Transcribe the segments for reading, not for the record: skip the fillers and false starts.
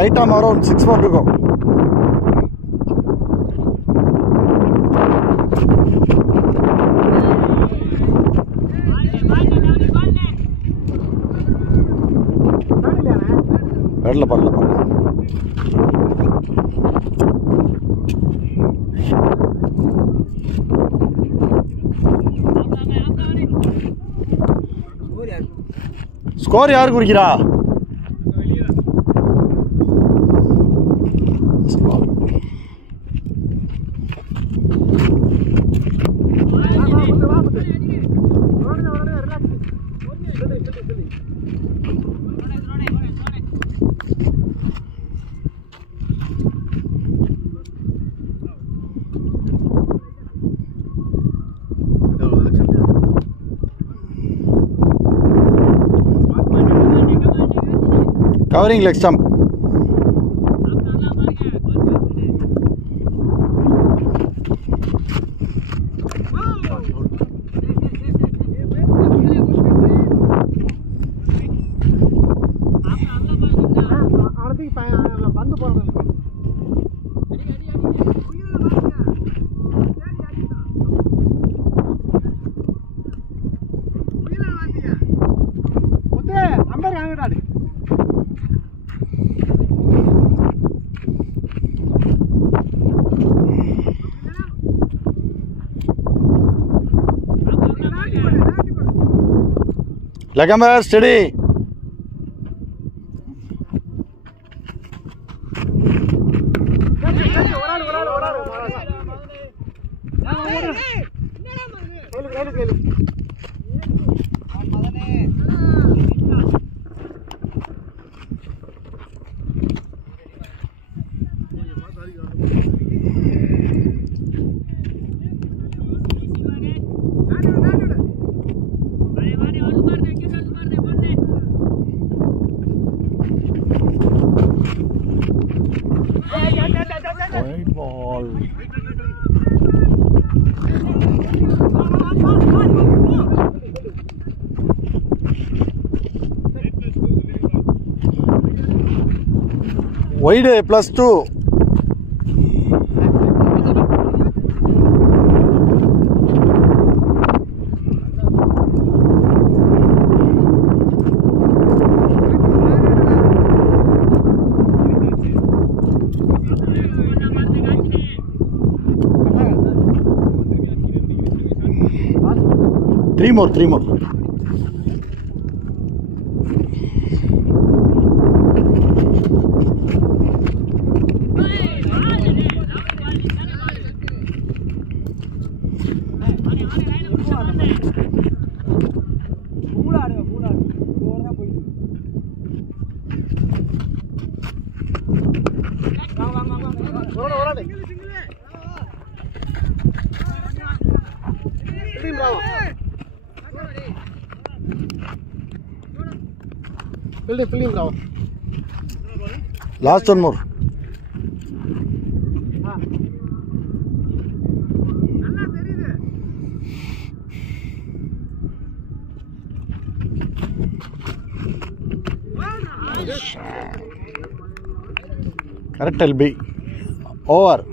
right arm around 6-4 to go. Padla. Score yaar kurikira. Covering leg stump. Lagambar, steady. White ball. Wide +2. Three more. Fill him now. Last one more. Correct LB. Over.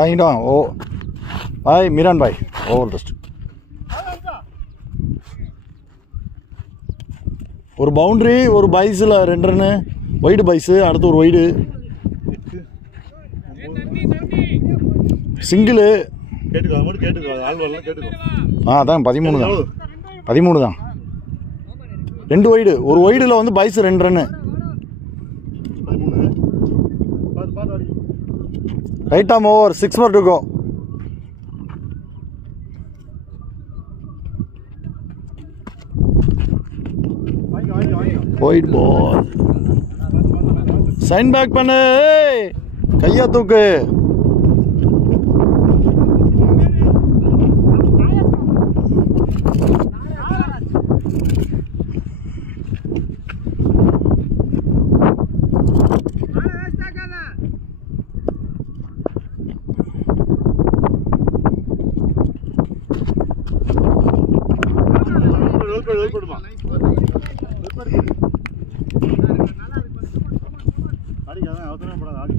Bye, no. Oh, bye, Miran, bye. Over the stick. ஒரு boundary ஒரு பைஸில் 2 run wide byes அடுத்து ஒரு wide single அதான் 13 தான் 2 wide ஒரு வைடில் வந்து byes 2 run right ஆம் over 6 more to go. Wide ball. Sign back பண்ணு கையா தூக்கு அடிக்காதான் அவசரப்படாது ஆடி.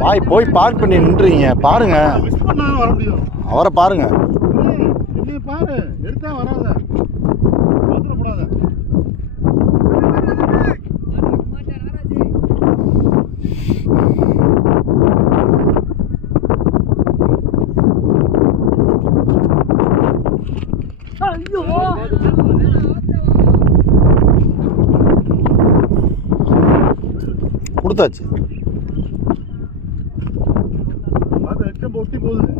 பாய் போய் பார்க் பண்ணி நின்றுங்க பாருங்க. மிஸ் பண்ணா வர முடியும். அவரை பாருங்க. நீ பாரு எடுத்தா வராத. அவசரப்படாத. கொடுத்தாச்சு. ஒட்டி போகுது.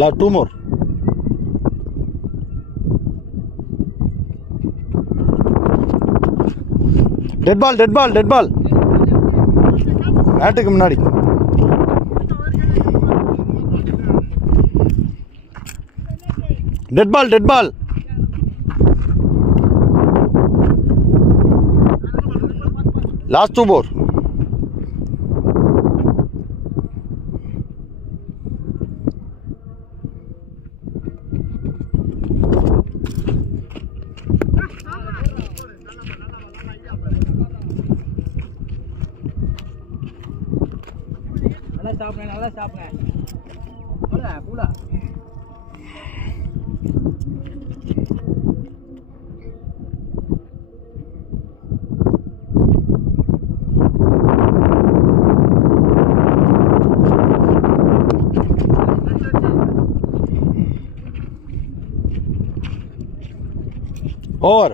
La two more. Dead ball, dead ball, dead ball. பேட்டுக்கு முன்னாடி. Dead ball, dead ball. Last two more. நல்லா சாப்பிடுங்க. போடா கூலா. Over.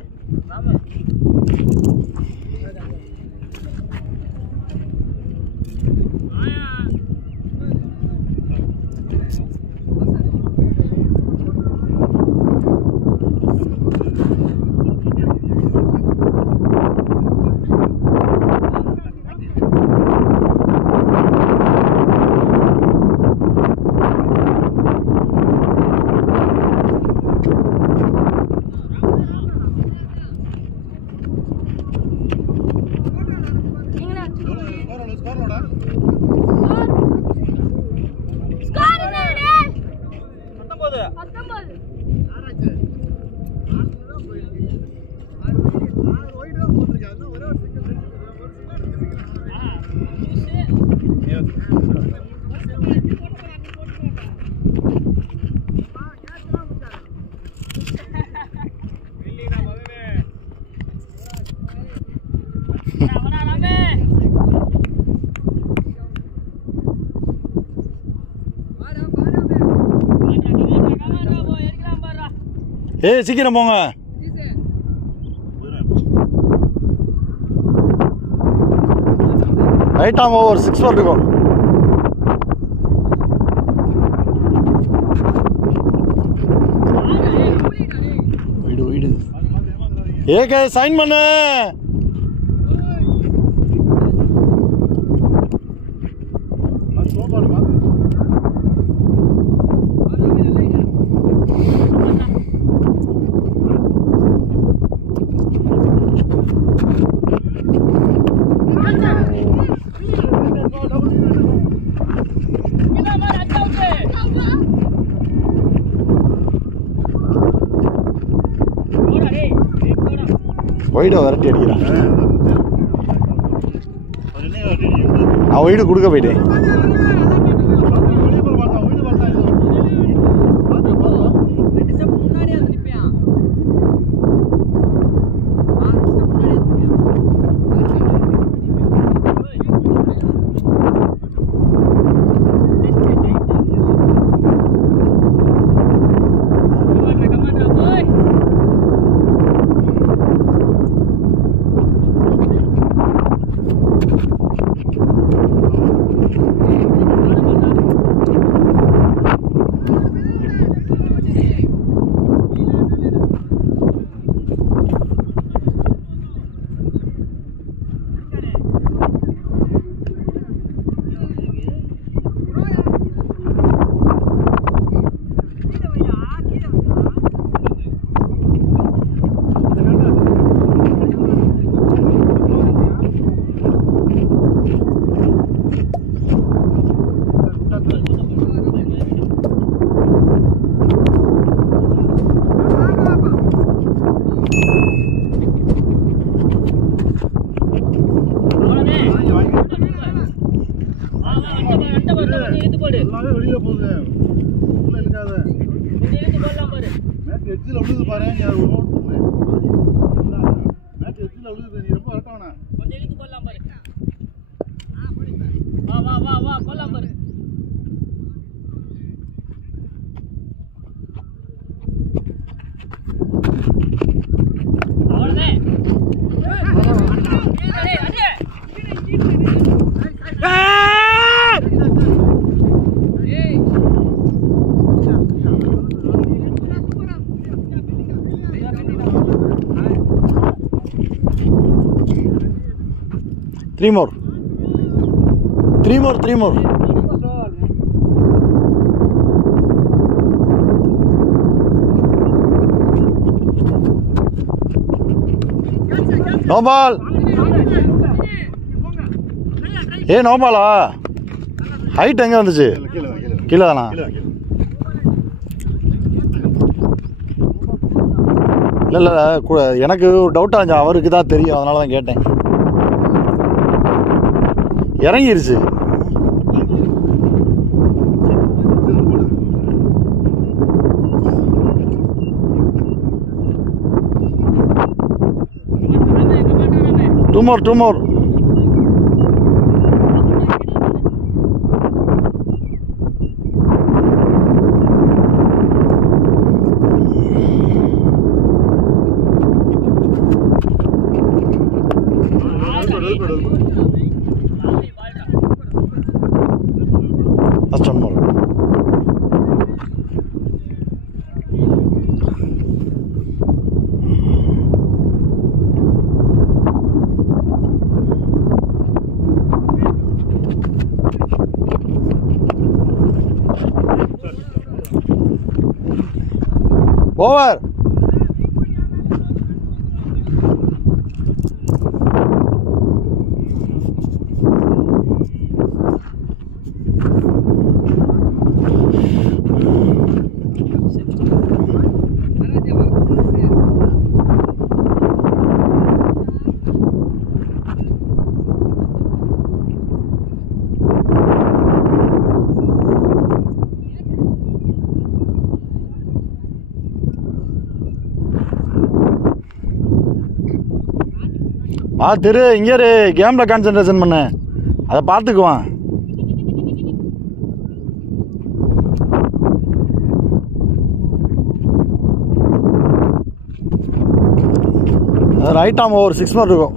ஏய் சீக்கிரம் போங்க. ரைட் ஆம் ஓவர் 6 இருக்கும். வீடு வீடு ஏக சைன் பண்ணு. ஒயிடை விரட்டி அடிக்கிறான். நான் ஒயிடு கொடுக்க போயிட்டேன். வெளியே போகுது உள்ள இருக்காத மேட்ச் எட்ஜில் விழுது பாரு. மேட்ச் எட்ஜில் விழுது. நீ ரொம்ப வரட்டாவண்ணா கொஞ்சம் இழுத்து போடலாம் பாரு. வா வா வா வா போடலாம் பாரு. Three more. No ball. ஏ நோ பாலா? ஹைட் எங்க வந்துச்சு? கீழே தானா? இல்லை எனக்கு ஒரு டவுட்டாக இருந்துச்சு. அவருக்கு தான் தெரியும், அதனால தான் கேட்டேன். இறங்கிருச்சு. Two more over. திரு இங்கே கேமில் கான்சன்ட்ரேஷன் பண்ண, அதை பார்த்துக்குவான். ரைட் ஆம் ஓவர் 6 பால் இருக்கும்.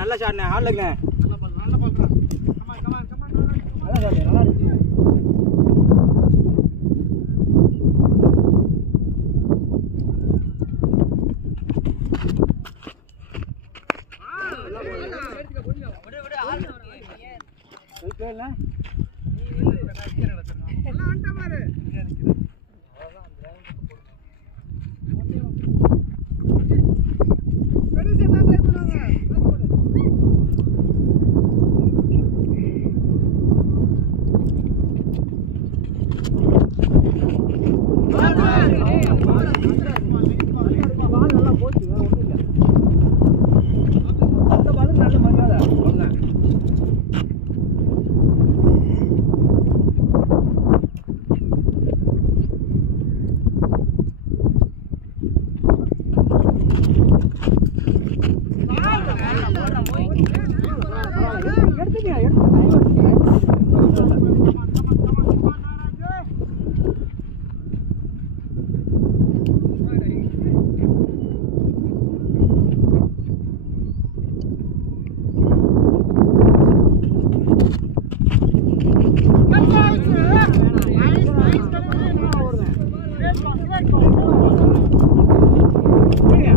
நல்ல ஷாட்ண்ணே ஆடலங்க.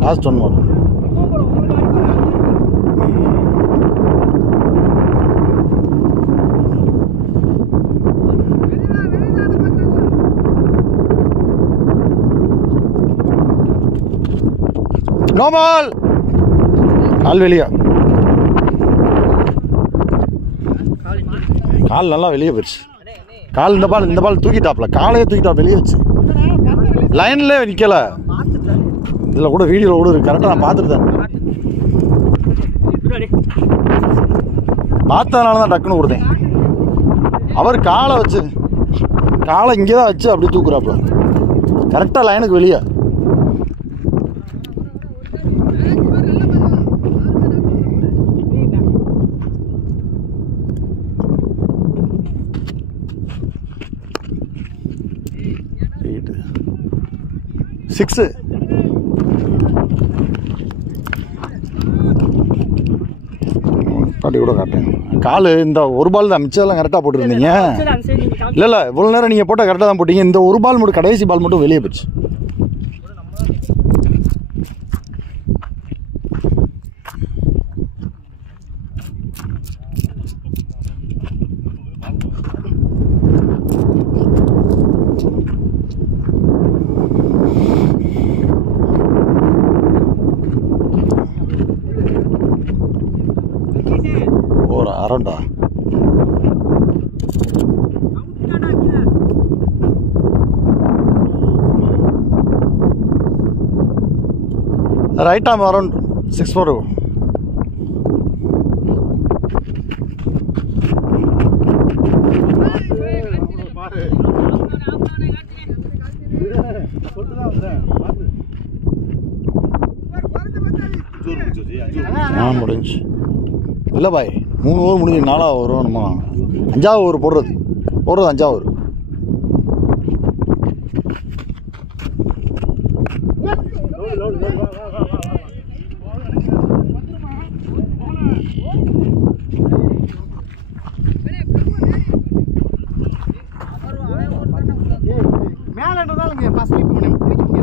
Last 1 more. No ball. கால் வெளியா, கால் நல்லா வெளியே போயிடுச்சு. கால் இந்த பால் தூக்கிட்டாப்ல, காலையே தூக்கிட்டா வெளியே வச்சு லைன்ல நிக்கல. இதுல கூட வீடியோல கூட கரெக்டா நான் பார்த்துட்டேன். பார்த்ததுனால தான் டக்குன்னு கொடுத்தேன். அவர் காலை இங்கே தான் வச்சு அப்படி தூக்குறாப்ல கரெக்டா லைனுக்கு வெளியே. சிக்ஸு காட்டி கூட காட்டேன். கால் இந்த ஒரு பால் தான், மிச்சம் கரெக்டாக போட்டுருந்தீங்க. இல்லை இவ்வளோ நேரம் நீங்கள் போட்டால் கரெக்டாக தான் போட்டீங்க. இந்த ஒரு பால் மட்டும், கடைசி பால் மட்டும் வெளியே போச்சு. ஒரு அரண்டா ரைட் ஆம் அரௌண்ட் 6-4 இருக்கும். முடிஞ்சு இல்லை பாய், 3 ஓவர் முடிஞ்சு 4ஆவது ஓவர் நம்ம 5ஆவது ஓவர் போடுறது 5ஆவது ஓவர். மேலே ஃபர்ஸ்ட் பிடிக்குங்க.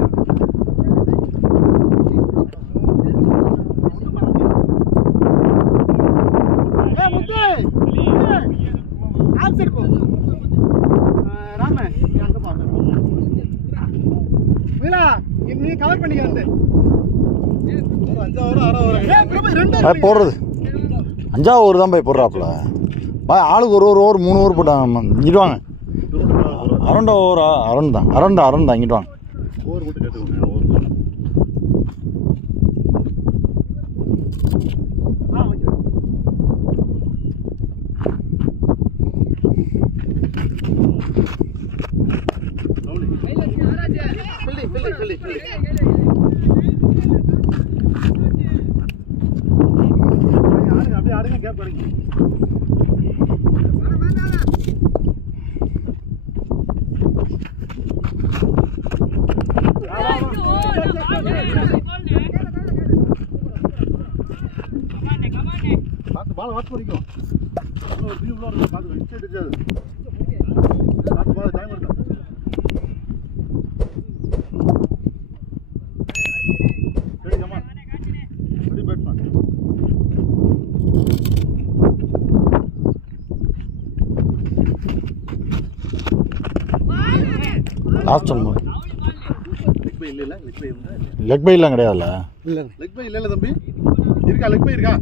நீ கவர் பண்ணிக்க வந்து போடுறது 5ஆவது ஓவர் தான் போய் போடுறாப்புல பாய். ஆளுக்கு ஒரு ஓவர் 3 ஓவர் போட்டாங்க. இங்கிட்டு வாங்க. அரௌண்ட் ஓவர் அரௌண்ட் தான் இங்கிட்டு வாங்க. ஆடுங்க கேப் கிடைக்கும். பார்த்து பால் வாட்ச் பண்ணிக்கும். ஒரு டீம் உள்ள இருக்கு பார்த்து விக்கெட் அடிச்சாது. பார்த்து பால் டைம் எடுக்கும். சரி come on. Ready batsman. Last one more. Leg by இல்ல லெக் பை இருந்தா லெக் பைலாம் கிடையாதுல்ல? இல்ல லெக் பை இல்ல தம்பி. இருக்கா லெக் பை இருக்கா?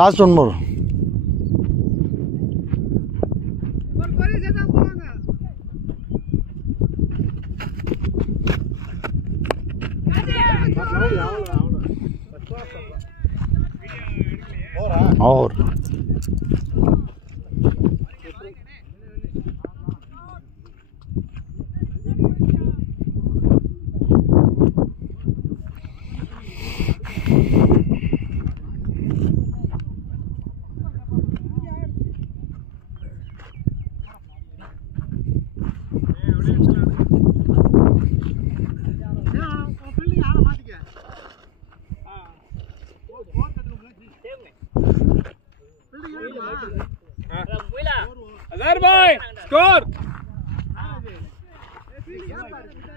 லாஸ்ட் ஒன் மோர். और अजहर भाई स्कोर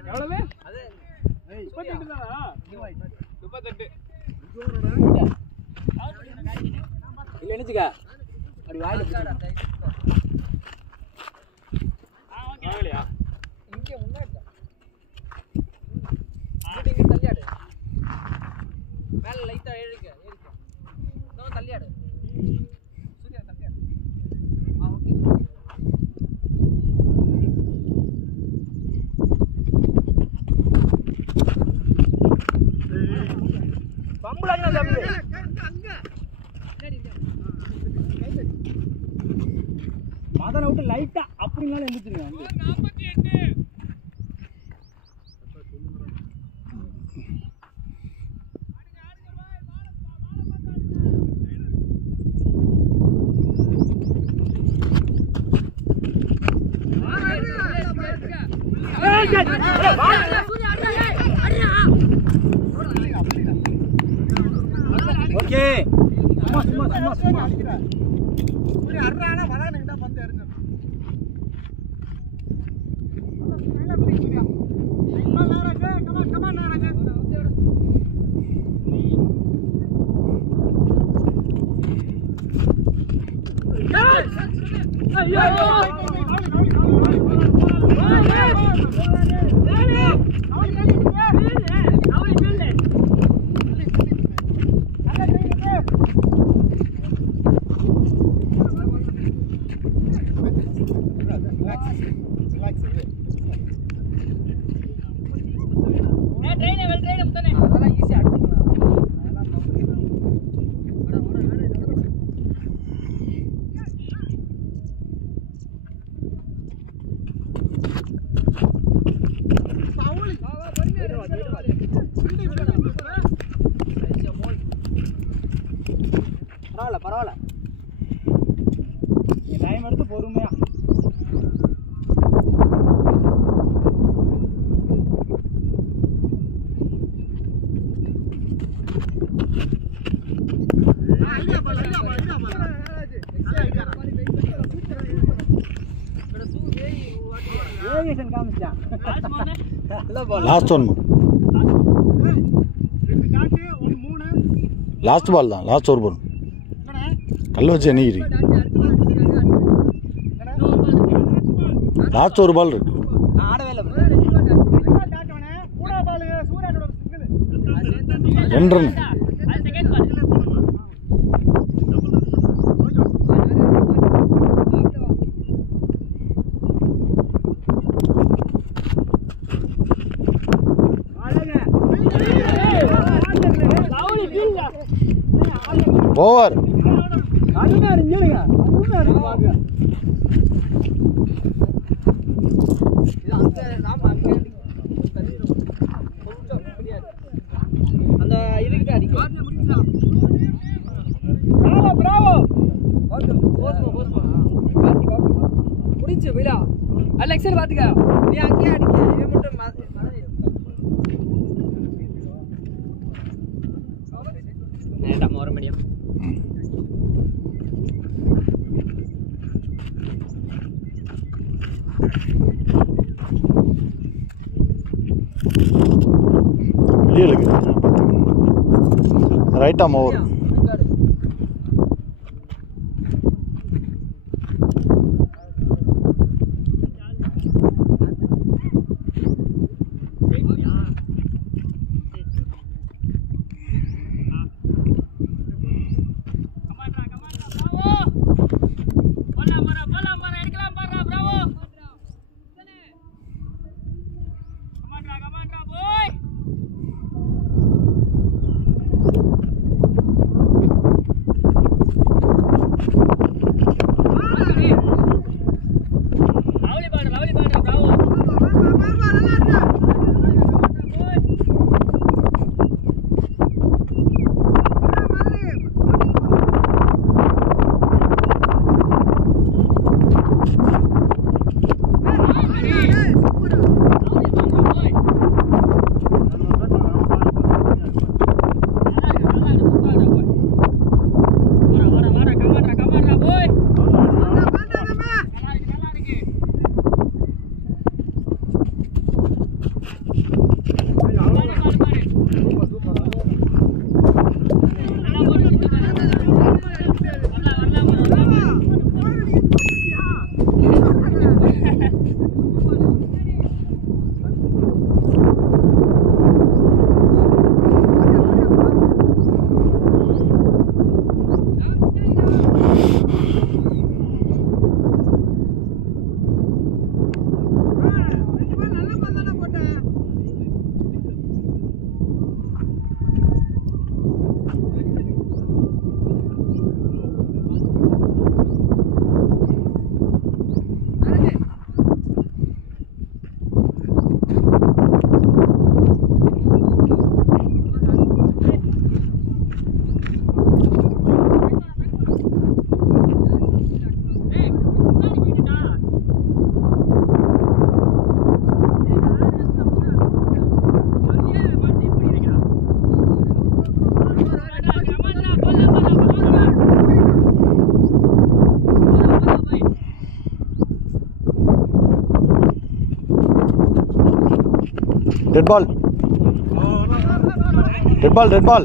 எவ்வளவு அது 38 தானா 38 இல்ல நினைச்சுக்க அப்படி வாயில பிடிச்சு வாங்கலையா இங்க முன்னாடி இங்க தள்ளியாடு மேல லைட்டா ஏறிக்க இன்னும் தள்ளியாடு சூர்யா தள்ளியாடு ஓகே பம்புலாங்க தம்பி அங்க மாதன விட்டு லைட்டா அப்படினால எந்திரிங்க வந்து 48 ஓகே சும்மா சும்மா சும்மா சும்மா ஒரு அறறானா வரானங்கடா பந்து எறிஞ்சு கமான் நாராஜே ஐயோ பரவாயில்ல பரவாயில்ல டைம் எடுத்து பொறுமையா லாஸ்ட் ஒன் லாஸ்ட் பால் தான் லாஸ்ட் ஓவர் பால் கல்ல வச்சு எண்ணிக்கிறீ லாஸ்ட் ஒரு பால் இருக்கு ரெண்டு ரன் ஓவர் அந்த இதுக்கு அடிக்கும் முடிஞ்சு விடா அலெக்சர் பாத்துக்க நீ அங்கேயே அடிக்க இவன் மட்டும் நேரா மோர முடியும் வெளியே இருக்கு ரைட்டா மோர் Dead ball. Dead ball, dead ball.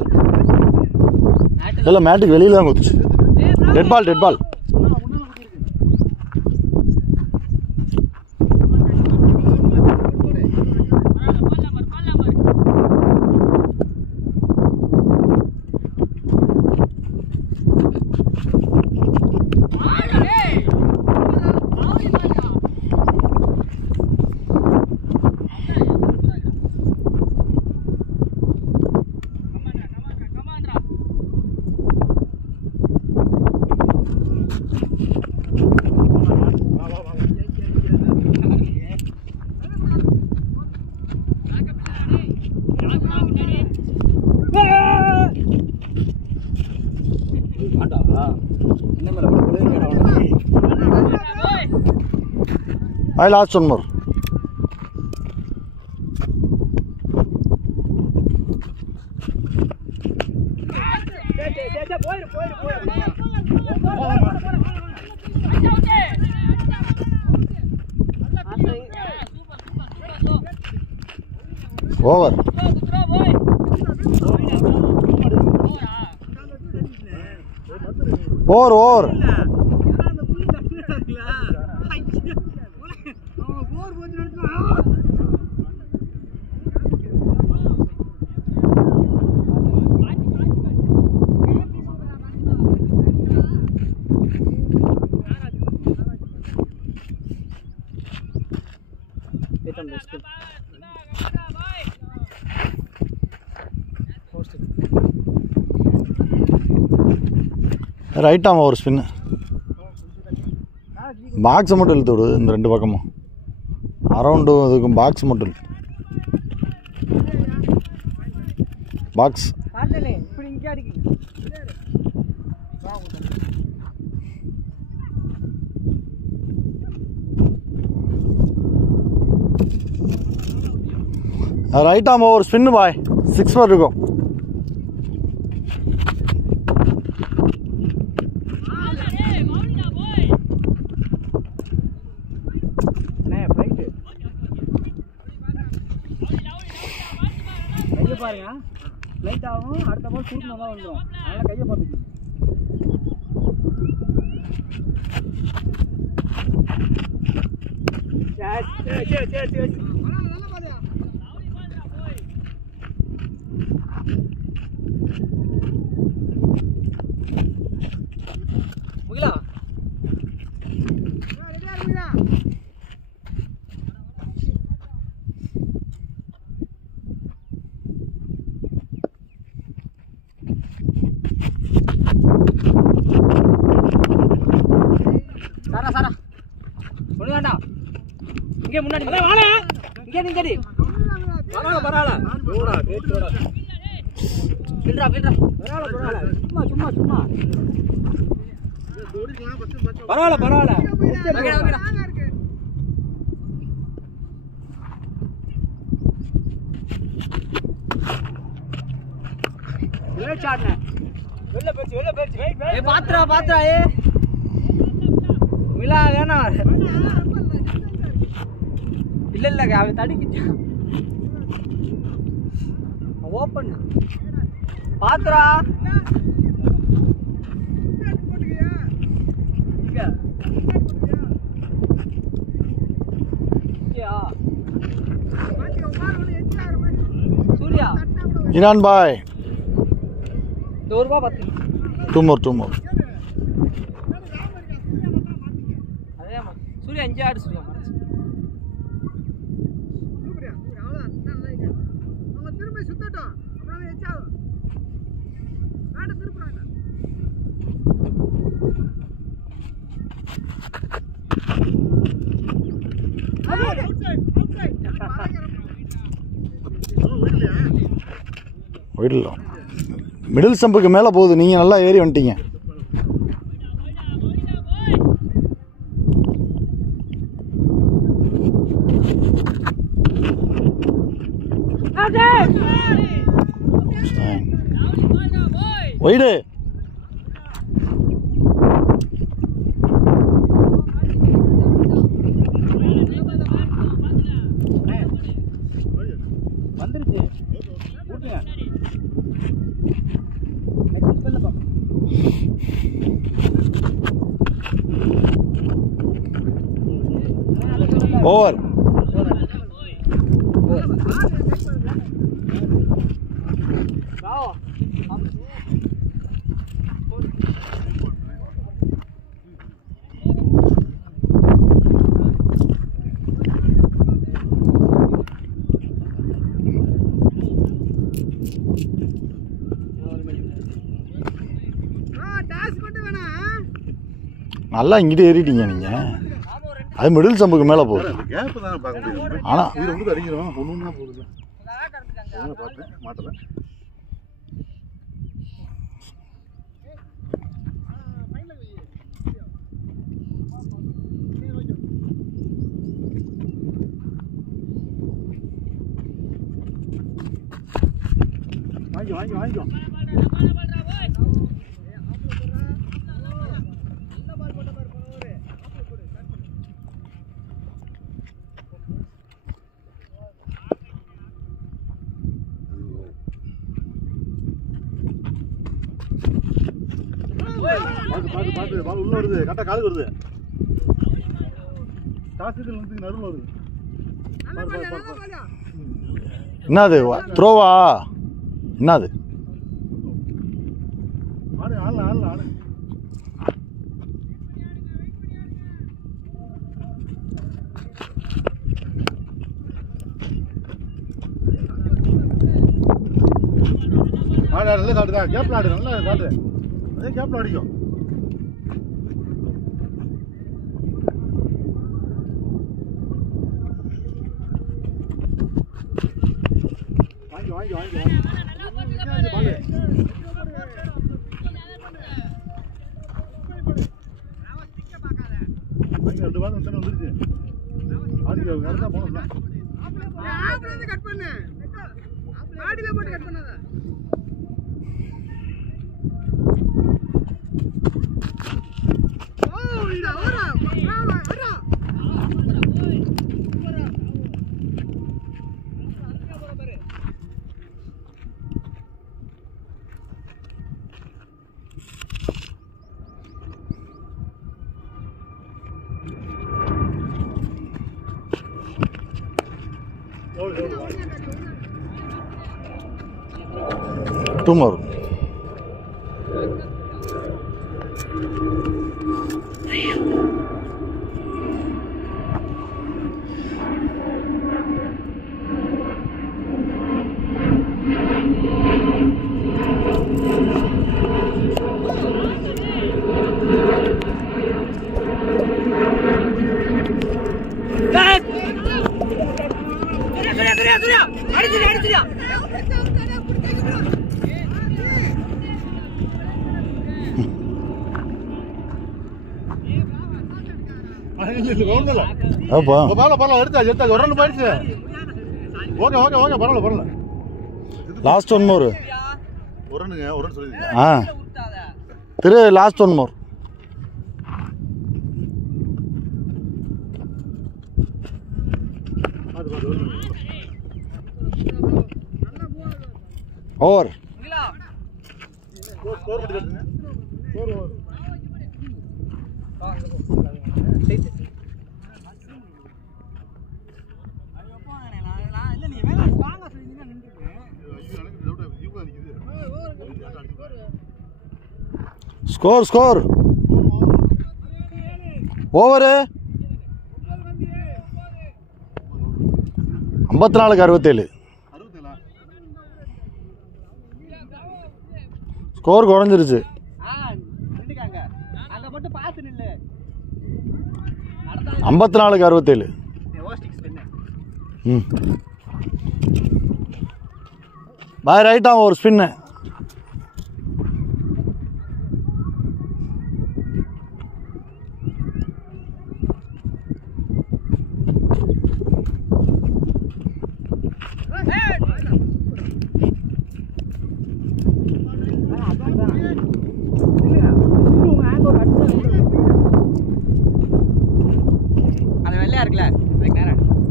இல்ல மேட்டுக்கு வெளியில தான் குதிச்சு. Dead ball, dead ball. I lost one more. Over. Over. Right ஆமாம் ஒரு ஸ்பின்னு பாக்ஸை மட்டும் இழுத்து விடுது இந்த ரெண்டு பக்கமும் அரவுண்டு இதுக்கும் பாக்ஸ் மட்டும் பாக்ஸ் ரைட் ஆம் ஒரு ஸ்பின்னு பாய் 6 பார் இருக்கும். கையை பாருங்க, லைட் ஆகும், அடுத்த பால் சுருக்கமாக தான் வந்துடும். அதனால் கையை பார்த்துக்கணும். சரி. முகிலா சாரா சொல்லு வேண்டாம். இங்கே முன்னாடி வாழ இங்கே நிங்கடி பரவாயில்ல பில்றா பரவாயில்ல சும்மா பரவாயில்ல பாத்துரா விழா வேணாம். இல்ல அவன் தடிக்கிட்டான். ஓப்பன் பாத்துரா சூர்யா இனான் பாய் ₹1 10. 2 more. அதேமா சூர்யா 5 ஆடு சூர்யா மறைச்சு அவங்க திரும்ப சுத்தட்டும். அப்புறம் எச்சாவும் ஆடு திருப்புறாங்க. ஒயிட்ல மிடில் ஸ்டம்புக்கு மேலே போகுது. நீங்கள் நல்லா ஏறி வந்துட்டீங்க. ஒயிடு வந்துருச்சு. ஓவர். நல்லா இங்கிட்ட ஏறிட்டீங்க நீங்கள். அது மிடில் ஸ்டம்புக்கு மேலே போகுது. கேப் தானே பார்க்க முடியும். ஆனால் இது வந்து அடிக்கிறோம் ஒன்றுன்னா போகுது. பார்த்தேன் மாட்டல. வாங்கிக்கோ பார்த்து பால் உள்ள வருது. கரெக்டாக காலுக்கு வருது. காசுக்கு வந்து நடுவில் வருது. என்னது த்ரோவா? என்னது ஆடு ஆடு நல்லா காட்டுதா? கேப்ல ஆடு நல்லா காட்டு. அதே கேப்ல அடிக்கும். வாங்கி பாலு 2 வாரம் வந்துருச்சு. ஆடிக்கு கரெக்டாக போகணும். கட் பண்ணு 2 more. Last one more. Last one more. Over. Score. Over. 54-67. Score குறைஞ்சிருச்சு. 54-67. பாய் ரைட்டா ஒரு ஸ்பின்னு.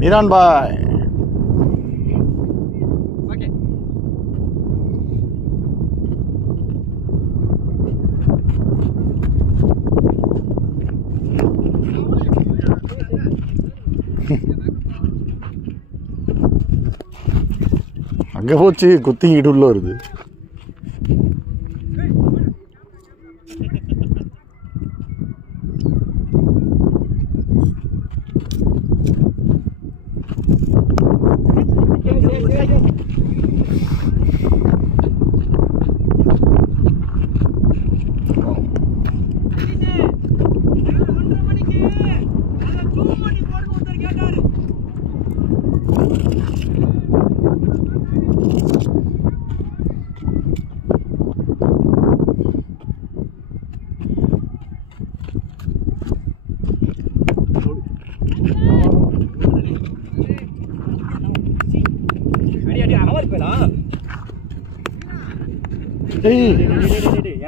Miran bhai. Okay. அங்க போச்சு குத்திக்கிட்டு உள்ள வருது.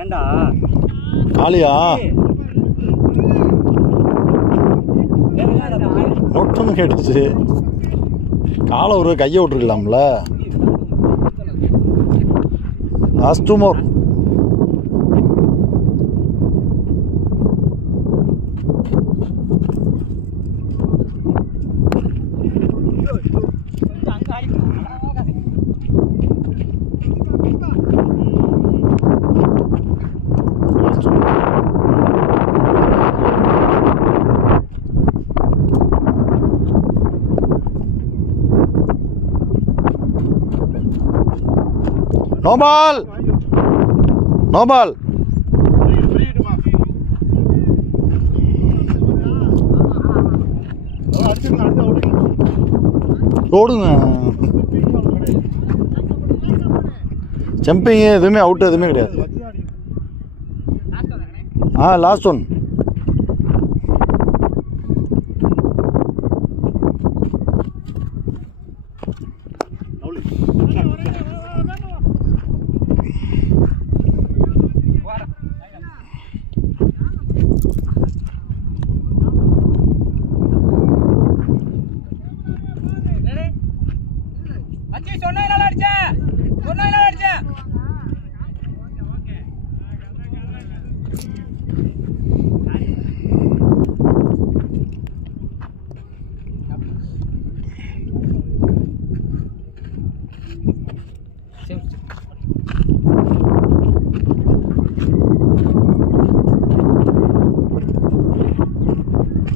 ஏண்டா காளியா நோட்டம் கேட்டுச்சு. காலை ஒரு கையை விட்டுருக்கலாம்ல. Last 2 more. No ball. ஓடுங்க. ஜம்பிங் எதுவுமே அவுட் எதுவுமே கிடையாது. Last one.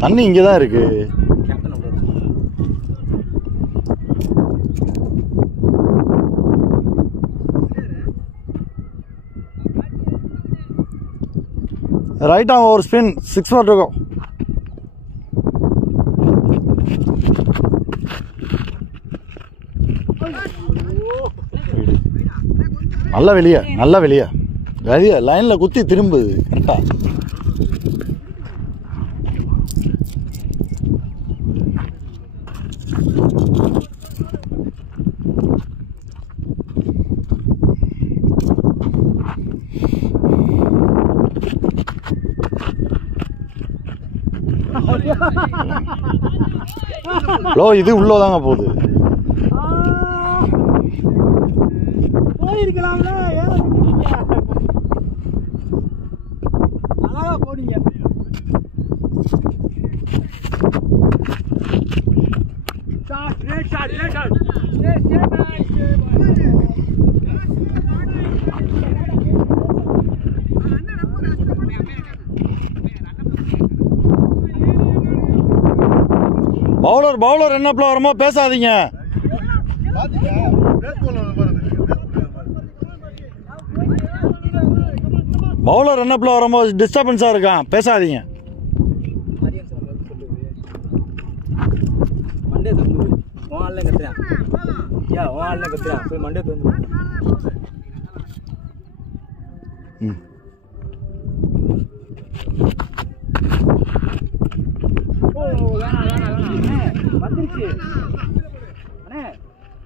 தண்ணி இங்கே தான் இருக்கு. ரைட் ஆன் ஒரு ஸ்பின் 6 for to go. நல்ல வெளியே வெளியே லைனில் குத்தி திரும்புது கரெக்டாக. லோ இது உள்ளதாங்க போகுது. போயிருக்கலாம்ல, ஏன் அழகா போனீங்க. பவுலர் என்ன பிள்ளை வருமோ பேசாதீங்க. பவுலர் என்ன பிள்ளை வருமோ டிஸ்டர்பன்ஸா இருக்கான், பேசாதீங்க.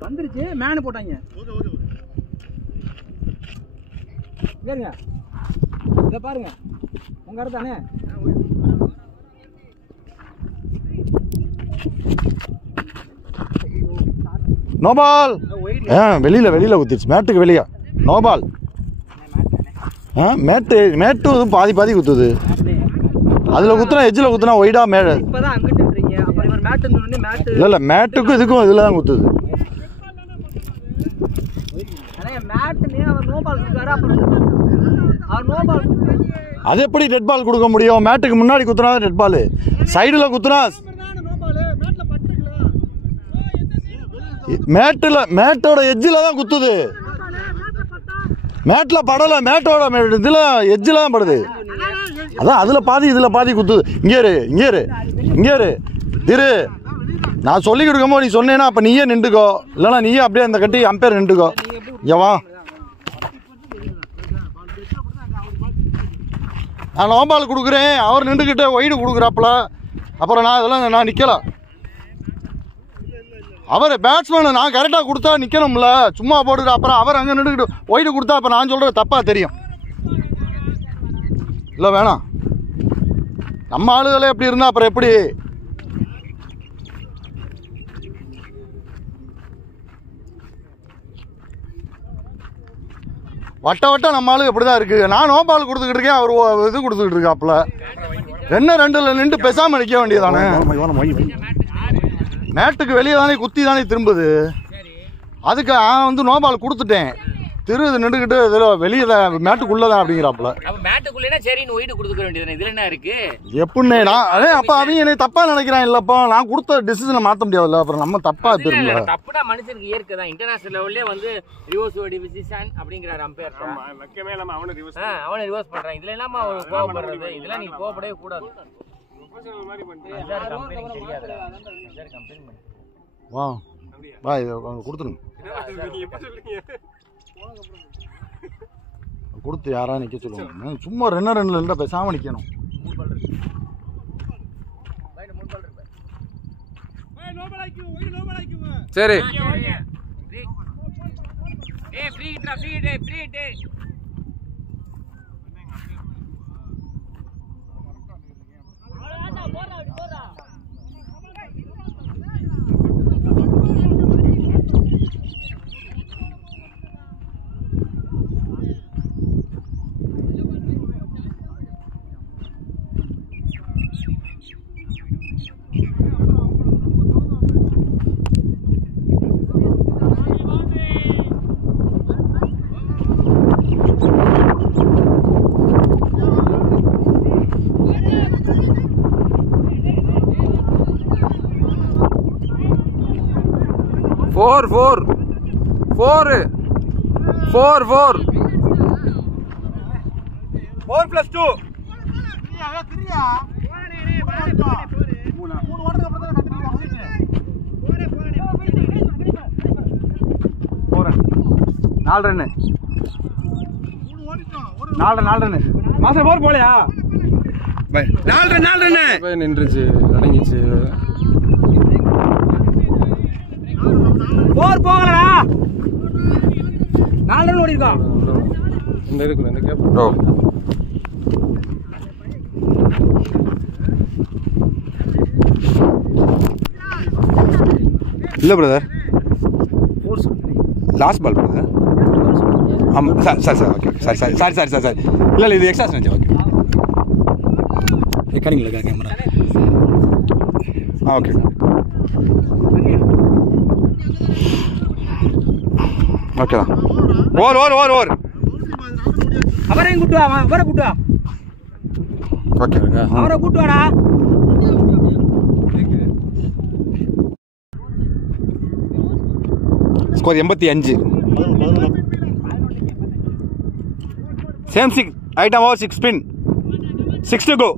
வந்துருச்சு மேனு போட்டாங்க. இத பாருங்க உங்க இடத்தானே. நோபால் வெளியில குத்திருச்சு, மேட்டுக்கு வெளியே. நோபால் மேட்டு பாதி குத்துது. அதுல குத்துனா எஜ்ஜில் குத்துனா ஒய்டா மேடு. இல்ல மேட்டுக்கும் இதுக்கும் இதுல தான் குத்துது. அது எப்படி டெட் பால் கொடுக்க முடியும்? மேட்டுக்கு முன்னாடி குத்துனா டெட் பால், சைடுல குத்துனா மேட்டோட எஜ்ஜில் தான் குத்துது. மேட்ல படல, மேட்டோட இதுல எஜ்ஜில் தான் படுது. அதான் அதுல பாதி இதுல பாதி குத்துது. இங்கே இரு திரு, நான் சொல்லி கொடுக்கமோ நீ சொன்னேன்னா அப்ப நீயே நின்றுக்கோ, இல்லைன்னா நீயே அப்படியே அந்த கட்டி அம்பேர் நின்றுக்கோ. ஏவா நான் நோபால் கொடுக்குறேன், அவர் நின்றுக்கிட்ட ஒய்டு கொடுக்குறாப்புல. அப்புறம் நான் இதெல்லாம் நான் நிற்கல. அவர் பேட்ஸ்மேனு நான் கரெக்டாக கொடுத்தா நிற்கணும்ல, சும்மா போட்டுக்கிட்டு அப்புறம் அவர் அங்கே நின்றுக்கிட்டு ஒய்டு கொடுத்தா அப்போ நான் சொல்கிறது தப்பாக தெரியும். இல்லை வேணாம், நம்ம ஆளுகளே எப்படி இருந்தால் அப்புறம் எப்படி? வட்டம் நம்ம ஆளு எப்படிதான் இருக்கு. நான் நோபால் கொடுத்துக்கிட்டு இருக்கேன், அவர் இது கொடுத்துக்கிட்டு இருக்காப்புல. 2-2 நின்று பேசாம நிற்க வேண்டியதானே. மேட்டுக்கு வெளியே தானே குத்தி தானே திரும்புது. அதுக்கு நான் வந்து நோபால் கொடுத்துட்டேன். திரு நின்றுக்கிட்டு இதில் வெளியே மேட்டுக்குள்ளதான் அப்படிங்கிறாப்புல. எப்படின்னே நான் அதே அப்ப அவங்க என்னை தப்பா நினைக்கிறான். இல்லப்பா நான் கொடுத்த டிசிஷனை மாற்ற முடியாதுல்ல, அப்புறம் நம்ம தப்பா திரும்ப தப்புனா மனுஷனுக்கு இயற்கைதான். இன்டர்நேஷனல் லெவல்லே வந்து ரிவர்ஸ் டிசிஷன் அப்படிங்கிறாரு அம்பையர். அவனை ரிவர்ஸ் பண்றான். இதுல இல்லாம அவர் கோவப்படுறது, இதெல்லாம் நீ கோவப்படவே கூடாது. வா வா இதை கொடுத்துருங்க. கொடுத்து யாரா நிக்க சொல்லுவாங்க. சும்மா 2-2 இருந்தா பேசாம நிக்கணும். சரி 4 + 2 4 ரன்னு 4 ரன்னு மாஸ்டர் 4 போலையா 4 ரன்னு நின்றுச்சு அடங்கிச்சு 4 போகலடா 4 ரன் ஓடி இருக்கா இந்த இதுக்குள்ள இந்த கேப் ஓ இல்லை பிரதர் லாஸ்ட் பால் பிரதர் ஆமாம் சார் ஓகே சாரி இல்லை இது எக்ஸ்ட்ரா செஞ்சு ஓகே ரெக்கார்டிங்கில் இருக்கா கேமரா ஓகே ஓகே தான் ஓவர் அவரையும் கூட்டு வா அவரை கூட்டு வா ஓகே அவரை கூட்டு வாடா score 85 same 6 item over 6 spin 6 to go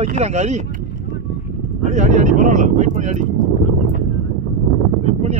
வைக்கிறாங்க அடி பரவாயில்ல வெயிட் பண்ணி அடி ஓகே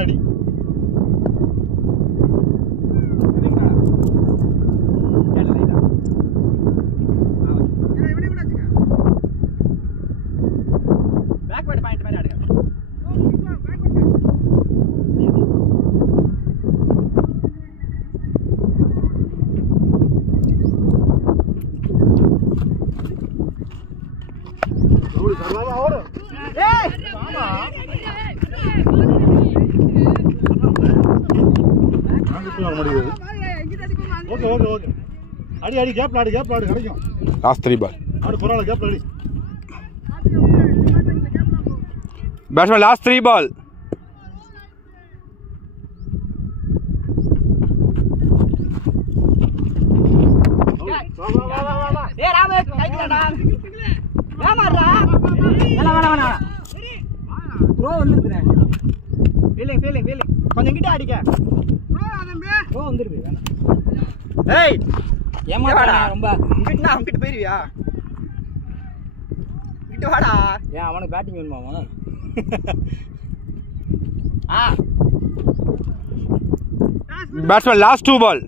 அடி கேப்ல ஆடு கிடைக்கும் லாஸ்ட் 3 பால் ஆடு பரவாயில்ல கேப்ல அடி பேட்ஸ்மேன் லாஸ்ட் 3 பால் ஏய் ராமே கைக்குடா வேமாடா வேணா த்ரோ வந்துருக்குனே ஃபீலிங் கொஞ்சம் கிட்ட அடிக்க த்ரோ வந்துருக்கு வேணா ஏய் ஏமாடா ரொம்ப இங்கிட்ட அவங்கிட்ட போயிருவியா கிட்ட வாடா ஏன் அவனுக்கு பேட்டிங் வேணுமா அவன் பேட்ஸ்மேன் லாஸ்ட் 2 பால்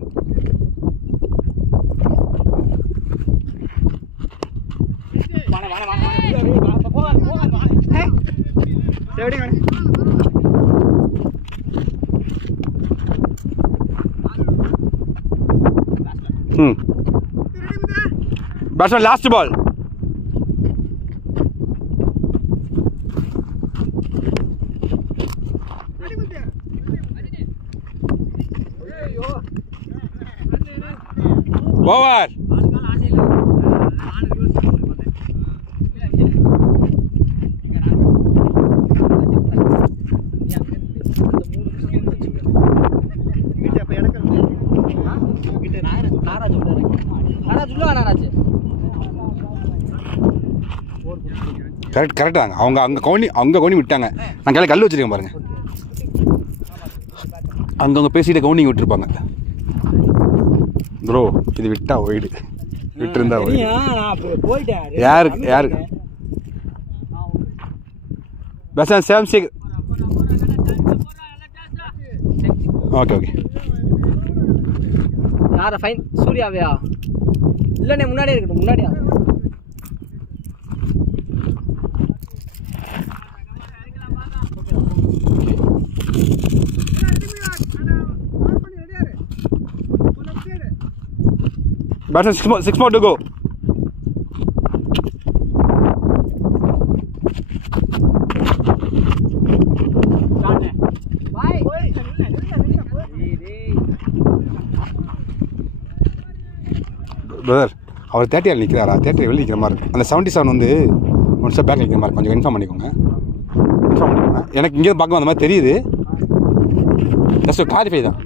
Batsman last ball. Over. Correct தாங்க அவங்க கவுனி விட்டாங்க. நான் கையில் கல் வச்சிருக்கேன் பாருங்க. அங்கவங்க பேசிட்டு கவுனிங் விட்டுருப்பாங்க. ப்ரோ இது விட்டா ஒய்டு விட்டுருந்தா யாரு பஸ் சேம் சிக். ஓகே யார ஃபைன் சூர்யாவையா இல்லண்ணே முன்னாடியே இருக்கட்டும் முன்னாடியா Batsman 6 more to go. Brother அவர் 30 நிற்கிறாரா? 30 வெளியே நிற்கிற மாதிரி இருக்கு. அந்த 77 வந்து ஒன் ஸ்டெப் பேக் நிற்கிற மாதிரி கொஞ்சம் இன்ஃபார்ம் பண்ணிக்கோங்க. எனக்கு இங்கே பார்க்க வந்த மாதிரி தெரியுது. ஜஸ்ட் கிளாரிஃபை தான்.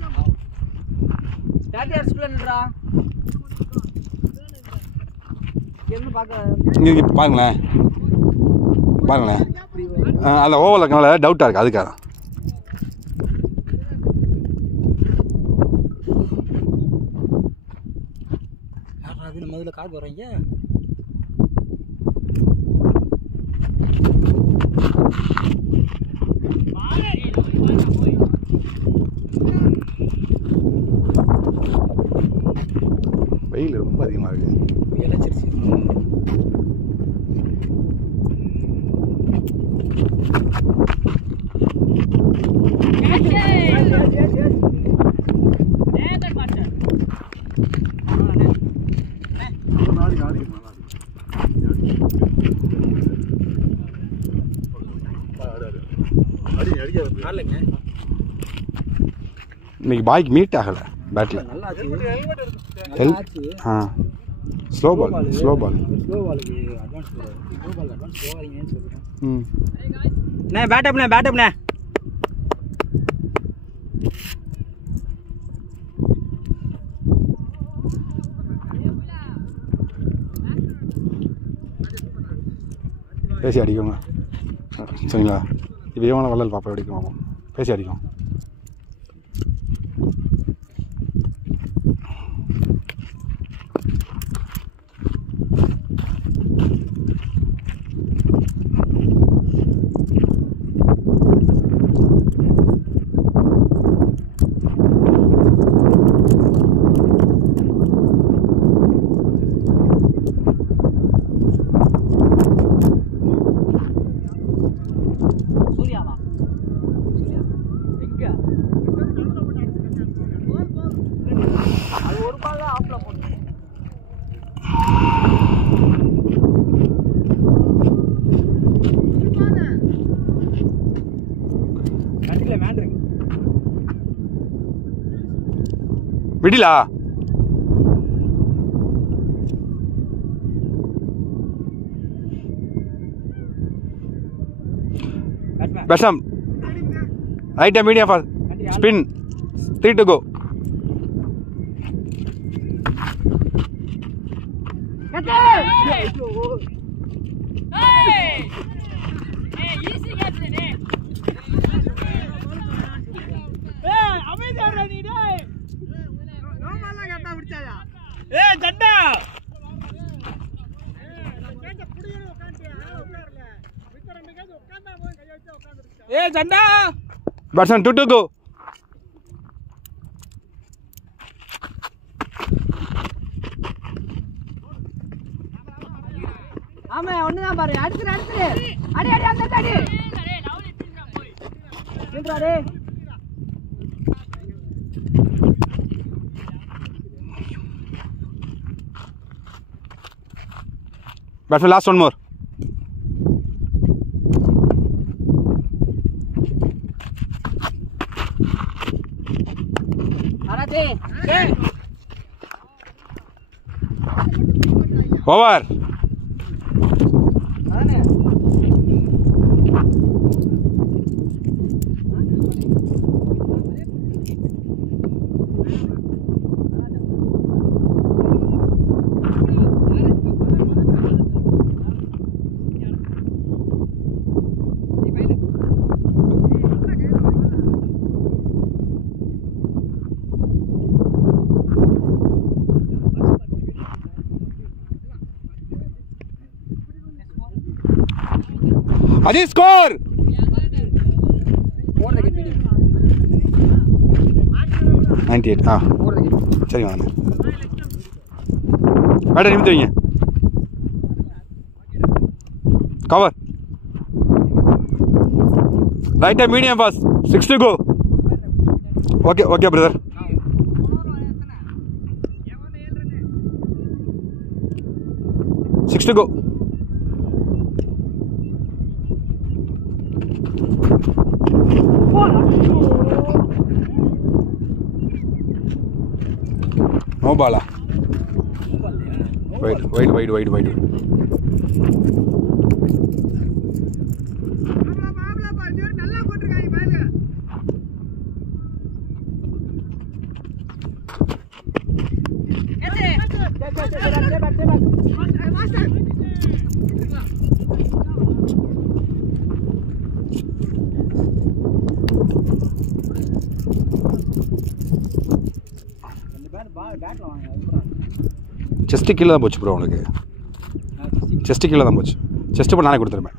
இங்கே பாருங்களேன் அதில் ஓவரில் இருக்கனால டவுட்டாக இருக்குது. அதுக்காக தான். முதல்ல காக்கு வர்றீங்க. வெயில் ரொம்ப அதிகமாக இருக்குது. இழைச்சிருச்சு. இன்னைக்கு பாய்க்கு மீட் ஆகலை பேட்டில். ஸ்லோ பால் பேட்டப்ண்ணே. பேசி அடிக்குங்க சரிங்களா? இப்போ இவனை வள்ளல் பாப்பா அடிக்கும். பேசி அடிக்கும். விடிலா batsman right medium for spin 3 to go. Batsman 2 to go. ஆமா ஒண்ணுதான் பாரு. அடுத்து அடி அந்த அடி நின்றாடே. Batsman last one more. Over. Ajay score. Ninety-eight. சரி வாங்க. பேட்டர் நிமித்து வைங்க. Cover. Right medium pace 6 to go. Okay brother. 6 to go. No ball. Wait. நல்லா போட்டுருக்காங்க பாருங்க. செஸ்ட்டு கீழே தான் போச்சு ப்ரோ உனக்கு. செஸ்ட்டு கீழே தான் போச்சு. செஸ்ட்டு இப்போ நானே கொடுத்துருப்பேன்.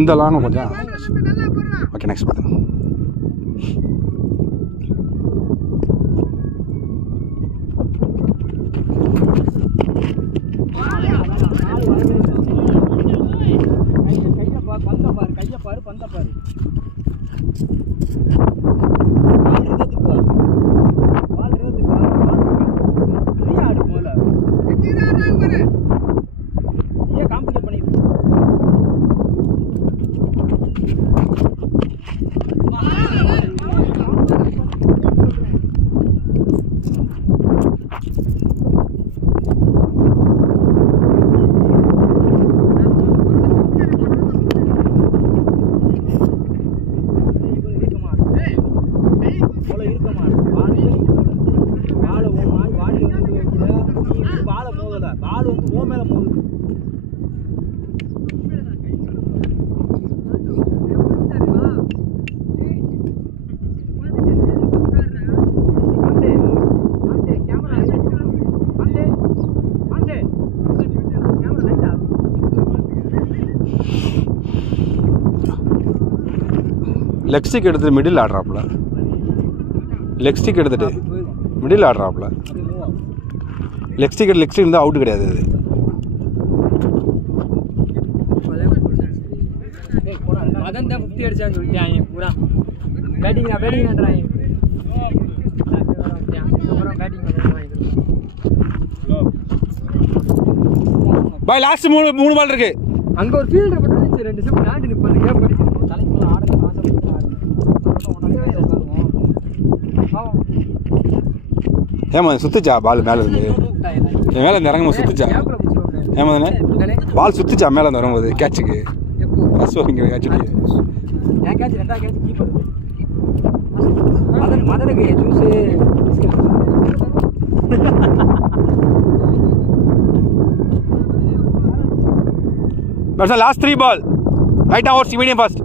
இந்த லாங்கும் கொஞ்சம். ஓகே நெக்ஸ்ட் பார்த்து. லெக் ஸ்டிக் எடுத்துட்டு மிடில் ஆடுறாப்புல. லெக் ஸ்டிக் எடுத்துட்டு மிடில் ஆடுறாப்புல. லெக் ஸ்டிக் இருந்தால் அவுட்டு கிடையாது. அது அதான் தான் 50 அடிச்சான்னு சொல்லிட்டாங்க பூரா. பேட்டிங்ன்றாங்க. அப்புறம் பேட்டிங் பண்ணுறாங்க. பாய் லாஸ்ட் 3 பால் இருக்கு. அங்கே ஒரு ஃபீல்டர் மட்டும் இருந்துச்சு. 2 செகண்ட் நாட்டு நிற்பாங்க. கேப் படிக்கணும். தலைக்கு ஆடலாம் ஆசைப்பட்டு ஏமா சுத்துச்சா பால் மேலே இருந்து? என் மேலே இருந்து இறங்கும்போது சுத்துச்சா? ஏமா தானே பால் சுத்துச்சா மேலே இருந்து வரும்போது கேட்சுக்கு? ஃபர்ஸ்ட் ஓவரிங்க கேட்ச் என் கேட்ச் 2வது கேட்ச் கீப்பர் மதனுக்கு ஜூஸு last 3 ball. Right overs medium fast.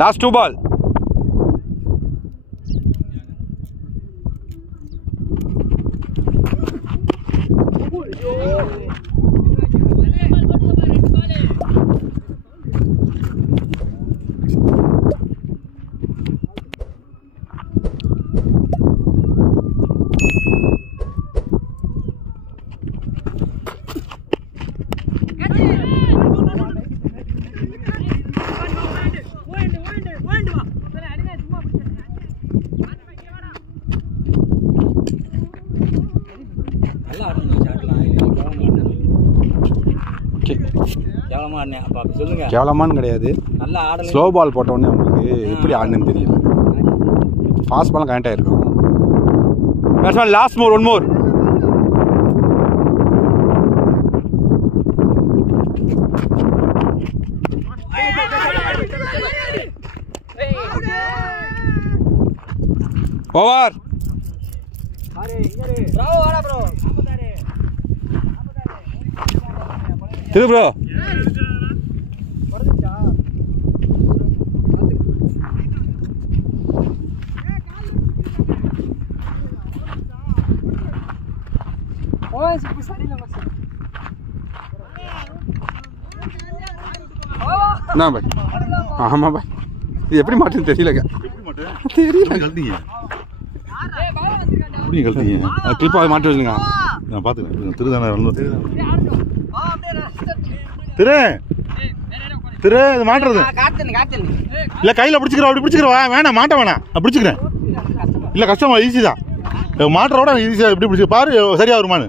Last 2 ball. கேவலமானு கிடையாது. ஸ்லோ பால் போட்ட உடனே உங்களுக்கு எப்படி ஆடணும்னு தெரியல. ஃபாஸ்ட் பால் கனெக்ட் ஆயிருக்கும். Batsman last more 1 more. Over. திரு ப்ரோ என்ன பாய்? ஆமாம் பாய், இது எப்படி மாட்டுன்னு தெரியலங்க. தெரியல கழட்டிங்க எப்படி கழட்டிங்க கிளிப்பாக மாட்டி வச்சுங்க. நான் பார்த்துக்கிறேன். திருதானே திரு திரு இது மாட்டுறது இல்லை கையில் பிடிச்சிக்கிறோம். அப்படி பிடிச்சிக்கிறவா வேணாம் மாட்ட வேணாம். நான் பிடிச்சிக்கிறேன். இல்லை கஷ்டமா ஈஸி தான். மாட்டுறோட ஈஸியாக எப்படி பிடிச்சி பாரு சரியா வருமானு.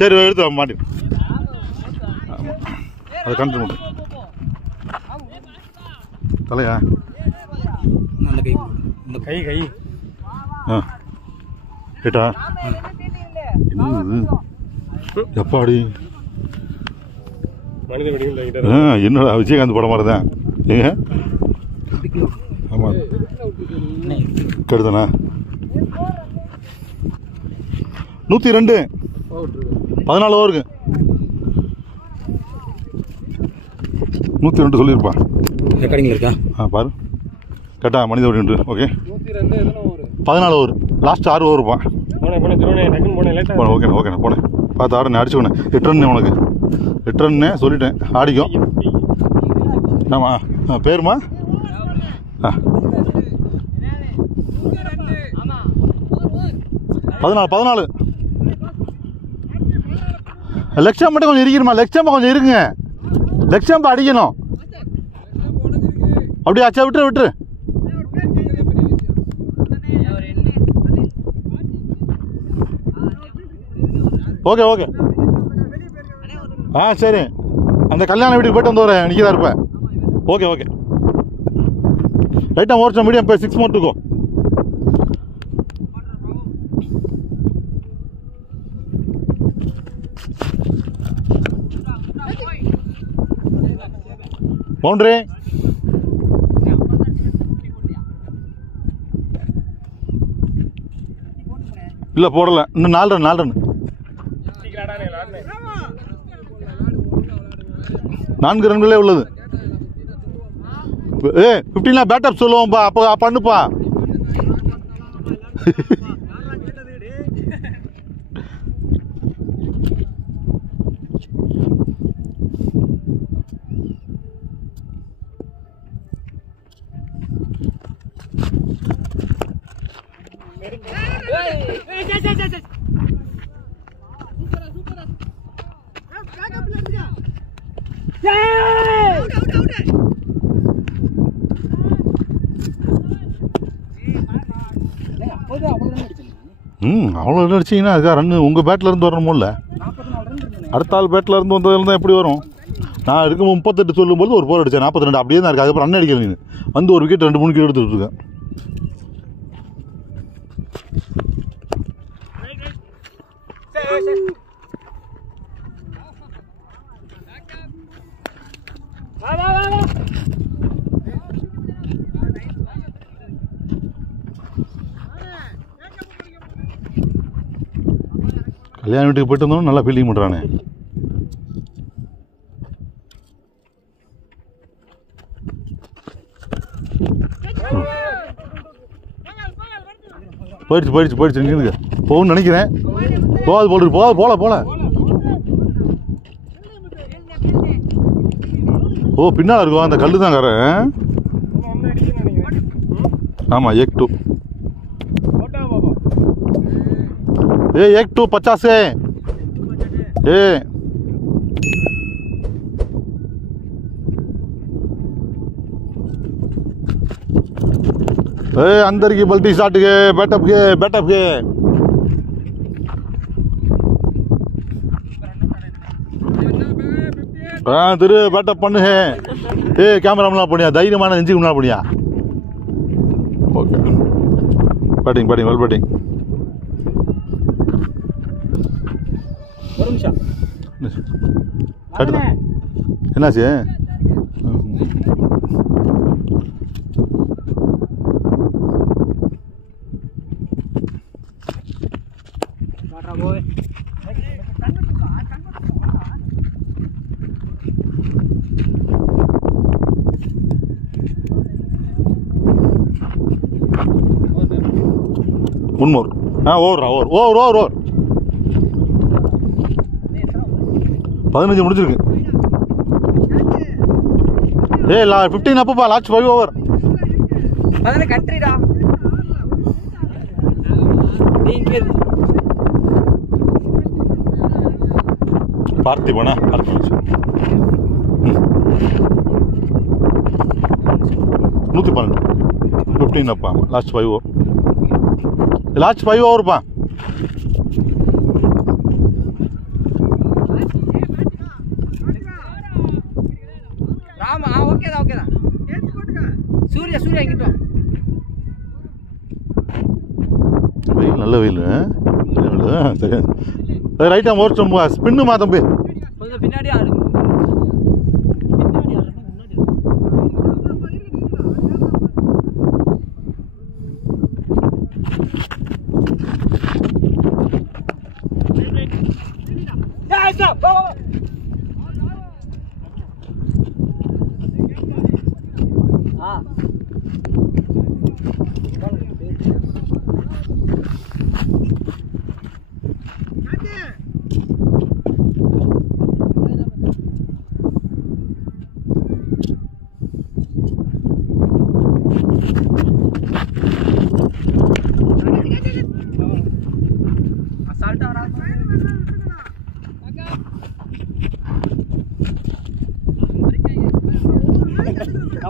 சரி எடுத்து மாட்டி அதை கண்டு மட்டும் தலையா கை கை ஆ கேட்டா எப்பாடி மனித வடிவில் என்னடா விஜயகாந்த் படம் மாதிரி தான். ஏங்க ஆமாம் கெடுதானா 102 14 ஓவருக்கு 102 சொல்லியிருப்பான். ரெக்கார்டிங்கில் இருக்கா? பாரு கேட்டா மனித வடிவம். ஓகே 14 ஓவர் லாஸ்ட் 6 ஓவர் இருப்பான். ஓகேண்ணே ஓகேண்ணே போனேன் பார்த்து ஆடனே அடிச்சுக்கோண்ணே. 8 ரன் உனக்கு 8 ரன்னு சொல்லிட்டேன். ஆடிக்கும். ஆமாம் பேருமா? ஆ 14 லெக்ஷம் மட்டும் கொஞ்சம் இருக்கணுமா? லெக்ஷம் கொஞ்சம் இருக்குங்க. லெக்ஷம் அடிக்கணும். அப்படியே ஆச்சா விட்டுரு விட்டுரு. ஓகே ஓகே சரி. அந்த கல்யாண வீட்டுக்கு போய்ட்டு வந்து வரேன். நிற்கிறா இருப்பேன். ஓகே ஓகே ரைட்டாக ஓர்ச்சா மீடியம் போய் 6 more to go. பவுண்டரி இல்லை போடலை. இன்னும் 4 ரன் 4 ரன்களே உள்ளது. 15 பேட்டப் சொல்லுவோம்ப்பா. அப்போ பண்ணுப்பா. அவ்வளோ அடிச்சிங்கன்னா அதுக்காக ரன்னு உங்கள் பேட்டில் இருந்து வரணுமோல்ல. அடுத்த ஆள் பேட்டில் இருந்து வந்ததுல தான் எப்படி வரும்? நான் இருக்கும் 38 சொல்லும்போது ஒரு 4 அடித்தேன். 42 அப்படியே தான் இருக்குது. அதுக்கப்புறம் ரன் அடிக்கல. நீ வந்து ஒரு விக்கெட் 2-3 விக்கெட் எடுத்துகிட்டு இருக்கேன். கல்யாண வீட்டுக்கு போயிட்டு வந்தோம். நல்லா ஃபீலிங் பண்ணுறானே. போயிடுச்சு நிற்குதுங்க. போகணும்னு நினைக்கிறேன். போகாது போல ஓ பின்னால் இருக்கும். அந்த கல்லு தான் காரன். ஆமாம் 1-2 1-2 50 अंदर की बल्टी स्टार्ट के बैटअप के திரு பேட்டப் பண்ணு. கேமரா முன்னா பண்ணியா? தைரியமான நெஞ்சுக்கு முன்னா பண்ணியா? Okay batting well batting. என்னாச்சு? One more. Over. 15 முடிஞ்சிருக்கு. ஏய் 15 அப்பப்பா லாஸ்ட் 5 ஓவர். அதானே கண்ட்ரிடா நீங்க பார்த்திபனா 112 15 அப்பா லாஸ்ட் 5 ஓவர். லாஸ்ட் 5 ஓவர்ப்பா. ராமா ஓகேடா சூர்யா இங்கிட்டு வெயில் நல்ல வெயில். சரி ரைட்டா ஓர்ச்சம் ஸ்பின்னுமா தம்பி. கொஞ்சம் பின்னாடி ஆடு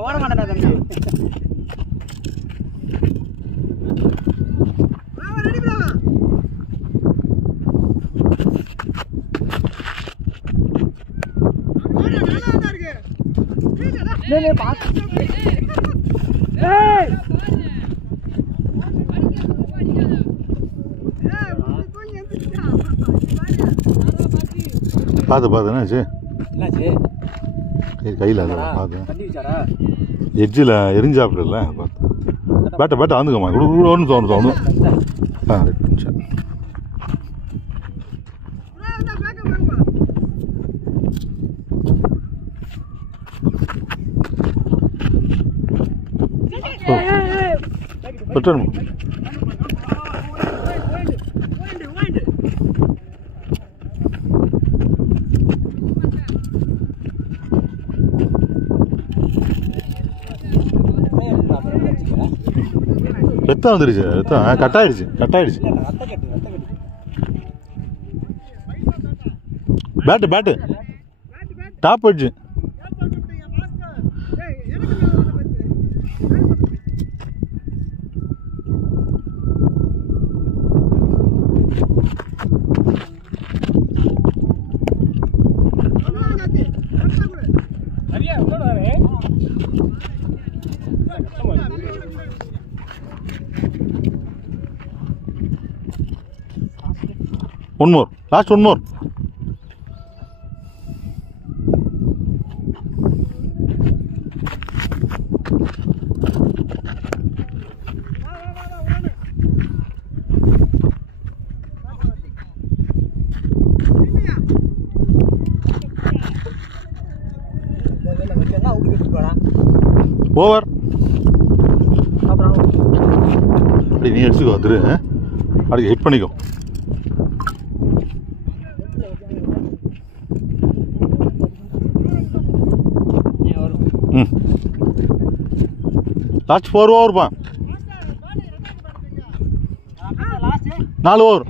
ஓட மாட்டேன் தம்பி. பார்த்து என்னாச்சு கையில் பார்த்து எட்ஜில் எரிஞ்சாப்புல பார்த்து பேட்டை ஆந்துக்கம்மா ஒன்று தோணும். ஆ சரி ரிட்டர்ன். ரத்தம் வந்துருச்சு. ரத்தம் கட்டாயிடுச்சு. பேட்டு டாப் அடிச்சு. One more. Last one more. Over. அப்படி நீ அடிச்சுக்கோ திரு அப்படி ஹிட் பண்ணிக்கோ. லாஸ்ட் 4 ஓவர்ப்பா. 4 ஓவர்.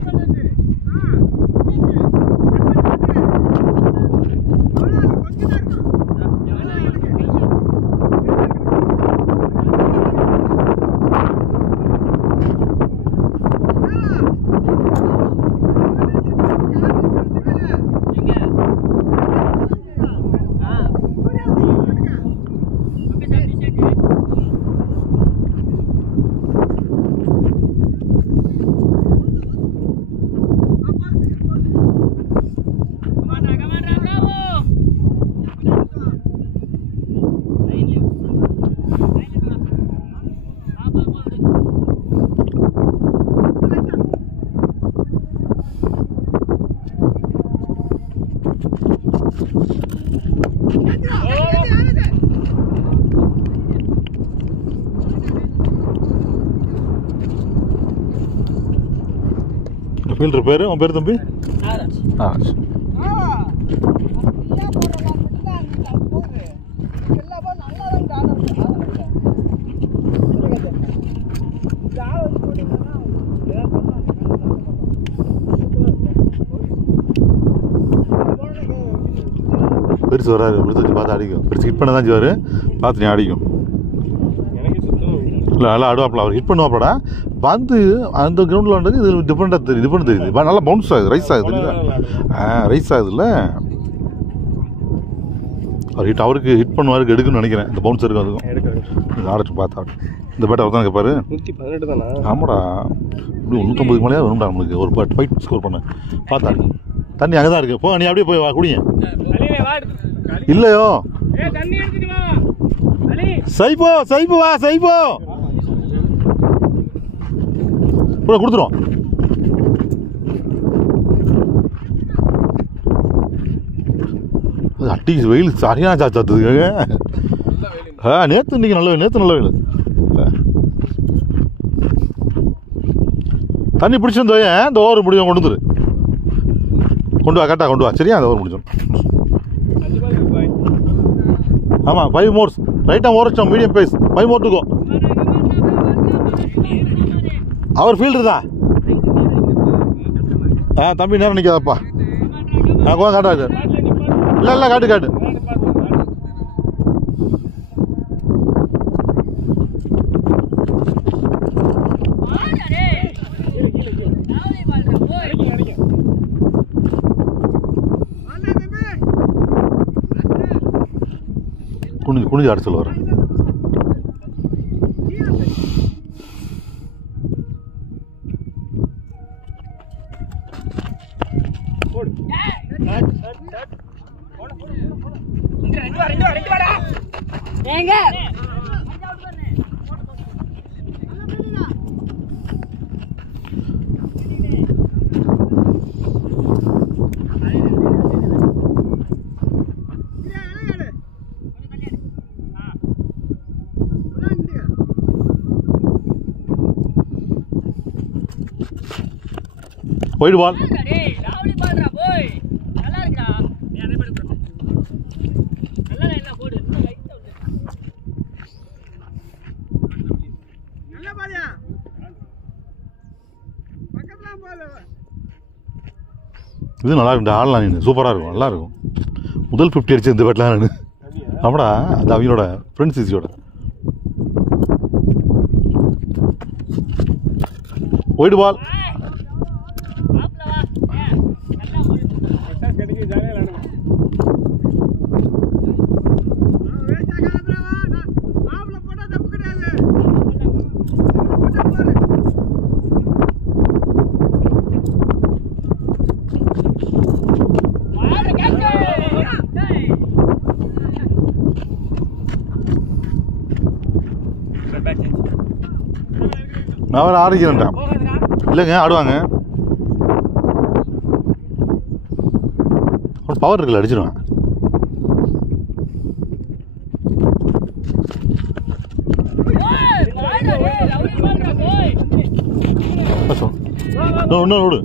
ஃபீல்டர் பேர் உன் பேர் தம்பி? ஆ பெருசு வராது, பெருசு வச்சு பார்த்து அடிக்கும். பெருசு ஹிட் பண்ண தான் செய்வார், பார்த்து நீ அடிக்கும். இல்லை நல்லா ஆடுவாப்பில், அவர் ஹிட் பண்ணுவாப்படா. வந்து அந்த கிரவுண்டில் வந்து இது டிஃப்ரெண்ட்டாக தெரியுது, டிஃப்ரெண்ட் தெரியுது. நல்லா பவுன்ஸ் ஆகுது, ரைஸ் ஆகுது, தெரியுதா? ரைஸ் ஆகுதுல்ல. அவர் ஹிட், அவருக்கு ஹிட் பண்ணுவாருக்கு எடுக்குன்னு நினைக்கிறேன். இந்த பவுன்ஸ் இருக்கும் அதுக்கும் ஆடச்சு பார்த்தா. இந்த பேட்டை அவர் தான் கேட்பாரு. 118 தானே? ஆமாடா, இப்படி 150 மேலேயே வரும்டா நம்மளுக்கு ஒரு ஃபைட் ஸ்கோர் பண்ண. பார்த்தா தண்ணி அங்கே தான் இருக்குது. போ, நீ அப்படியே போய் வா, குடிங்க. இல்லையோ சைப்போ, சைப்பு வா, சைப்போ கூட கொடுத்துருவோம். அட்டி வெயில் சரியான சாத்துதுங்க. நேற்று இன்னைக்கு நல்ல வெயில், நேற்று நல்ல வெயில். தண்ணி பிடிச்சிருந்தோயே, இந்த ஓவர் முடியும் கொண்டு வந்துரு. கொண்டு வா, கரெக்டாக கொண்டு வா. சரியா, அந்த ஓவர் முடிச்சோம். ஆமாம், 5 more. ரைட்டாக ஓரச்சோம், medium pace. 5 more to go. அவர் ஃபீல்டர் தான். தம்பி நேரம் நிற்காதப்பா. கோவம் காட்டாது. இல்லை இல்லை, காட்டு காட்டு. குனிஞ்சு குனிஞ்சு அடிச்சு வரேன். White ball. இது நல்லா இருக்கும், ஆடலாம். நீ சூப்பராக இருக்கும், நல்லா இருக்கும். முதல் 50 அடிச்சு இந்த பேட்லாம் நான். ஆமாடா, அது அவங்களோட ஃப்ரெண்ட்ஸ் ஈஸியோட. White ball. நான் வேறு ஆடிக்கிறேன்டா. இல்லைங்க, ஆடுவாங்க. ஒரு பவர் இருக்குல்ல, அடிச்சிடுவேன். இன்னும் விடு.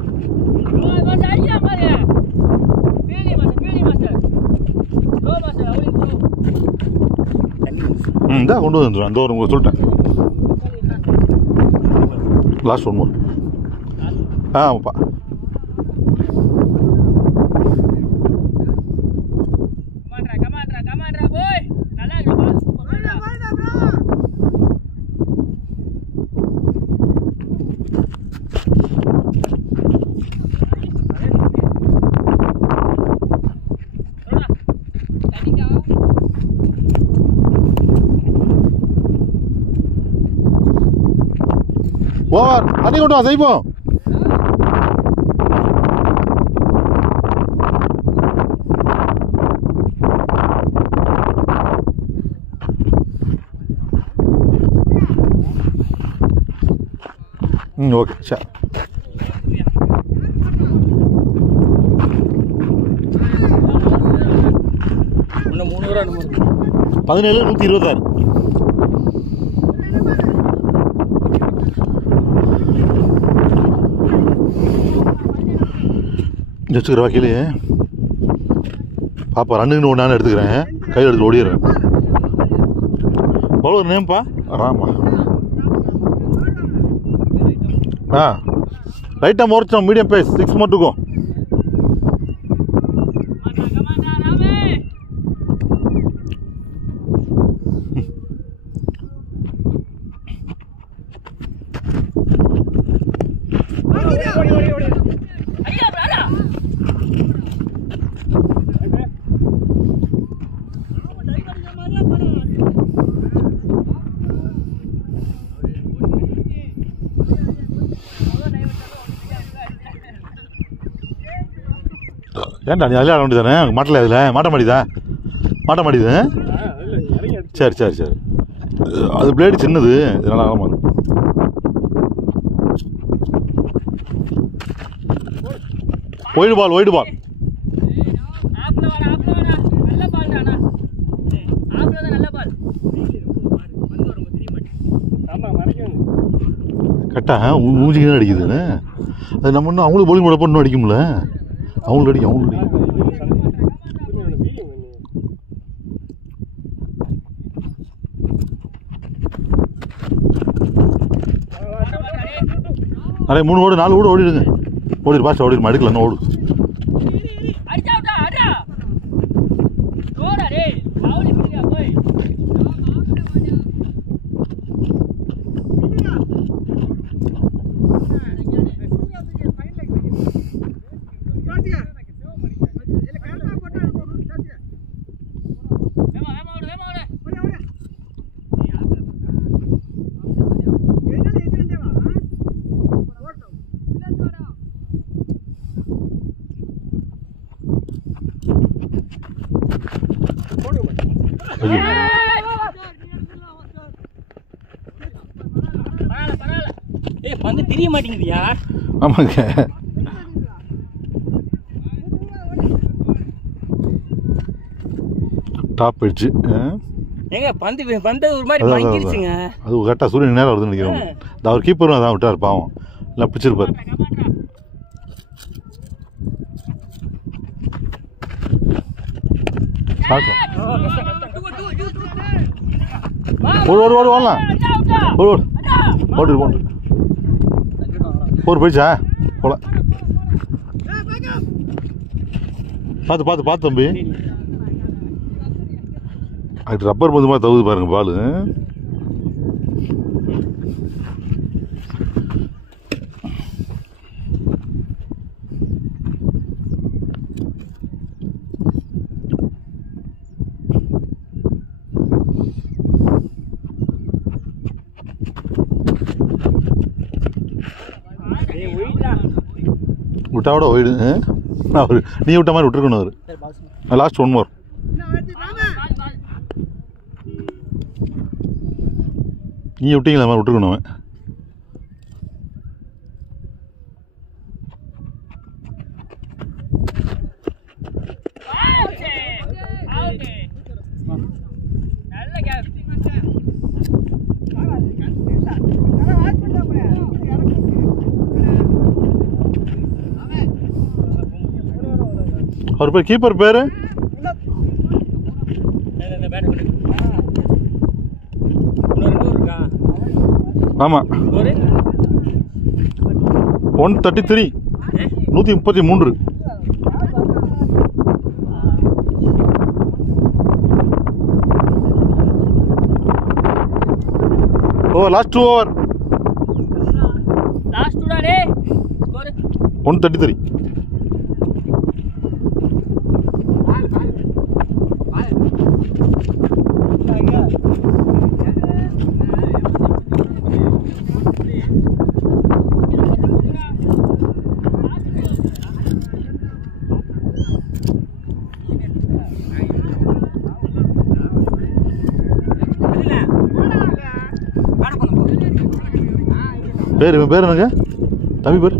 இந்தா கொண்டு வந்துடுவேன். அந்த ஒரு உங்களுக்கு சொல்லிட்டேன். Last 1 more. ஆமாப்பா. ஓவர். தண்ணி கொண்டு வா, செய்ப்போம். ஓகே, சரி. இன்னும் 3 ரன். 17 126. வச்சுக்கிறவா கீழே. பாப்பா 2 1 நான் எடுத்துக்கிறேன். கையில் எடுத்து ஓடிடுறேன். பவுலர் நேம்ப்பா ராமா. ரைட்டாக மோர்ச்சோம், medium pace. 6 more to go. ஏன்டா நீ அதில் ஆட வேண்டியதானே மாட்டல அதில் மாட்ட மாட்டேதா மாட்ட மாட்டேது சரி சரி சரி அது பிளேடு சின்னது இதனால் ஆக மாட்டேன் ஒயிடு பால் ஒயிடு பால் கரெக்டா மூஞ்சிக்கு தான் அடிக்குதுன்னு அது நம்ம இன்னும் அவங்களுக்கு போலிங் போட இன்னும் அடிக்கும்ல அவங்களுக்கு அடிக்கும் அவங்களுக்கு அடிக்கும் நிறைய 3 ஓடு 4 ஓடு ஓடிடுங்க ஓடிடு பாஸ்ட் ஓடிடு அடுக்கல ஓடு பந்து தெரிய மாட்டேங்குதியா ஆமாங்க டாப் அடிச்சு ஏங்க பந்து ஒரு மாதிரி மங்கிருச்சுங்க அது கரெக்டாக சூரியன் நேரம் வருதுன்னு நினைக்கிறேன் அவர் கீப்பரும் அதான் விட்டார் பாவம் இல்லை பிடிச்சிருப்பார் ஓடு ஓடு ஓடு ஓடலாம் ஓடு ஓடு ஓடு ஓடு போர் போயிடுச்சா போல பார்த்து பார்த்து பார்த்து தம்பி அது ரப்பர் பந்து மாதிரி தகுது பாருங்க பால் விட்டாவோட போயிடு அவர் நீ விட்ட மாதிரி விட்டுருக்கணும் அவர் லாஸ்ட் 1 மோர் நீ விட்டீங்களா மாதிரி விட்டுருக்கணும் அவன் அவர் பேர் கீப்பர் பேரு ஆமாம் 133 133 ஓ லாஸ்ட் 2 ஓவர் லாஸ்ட் 2 டா டே ஸ்கோர் 133 பேர் இவன் பேர் எனக்கு தம்பி பேர்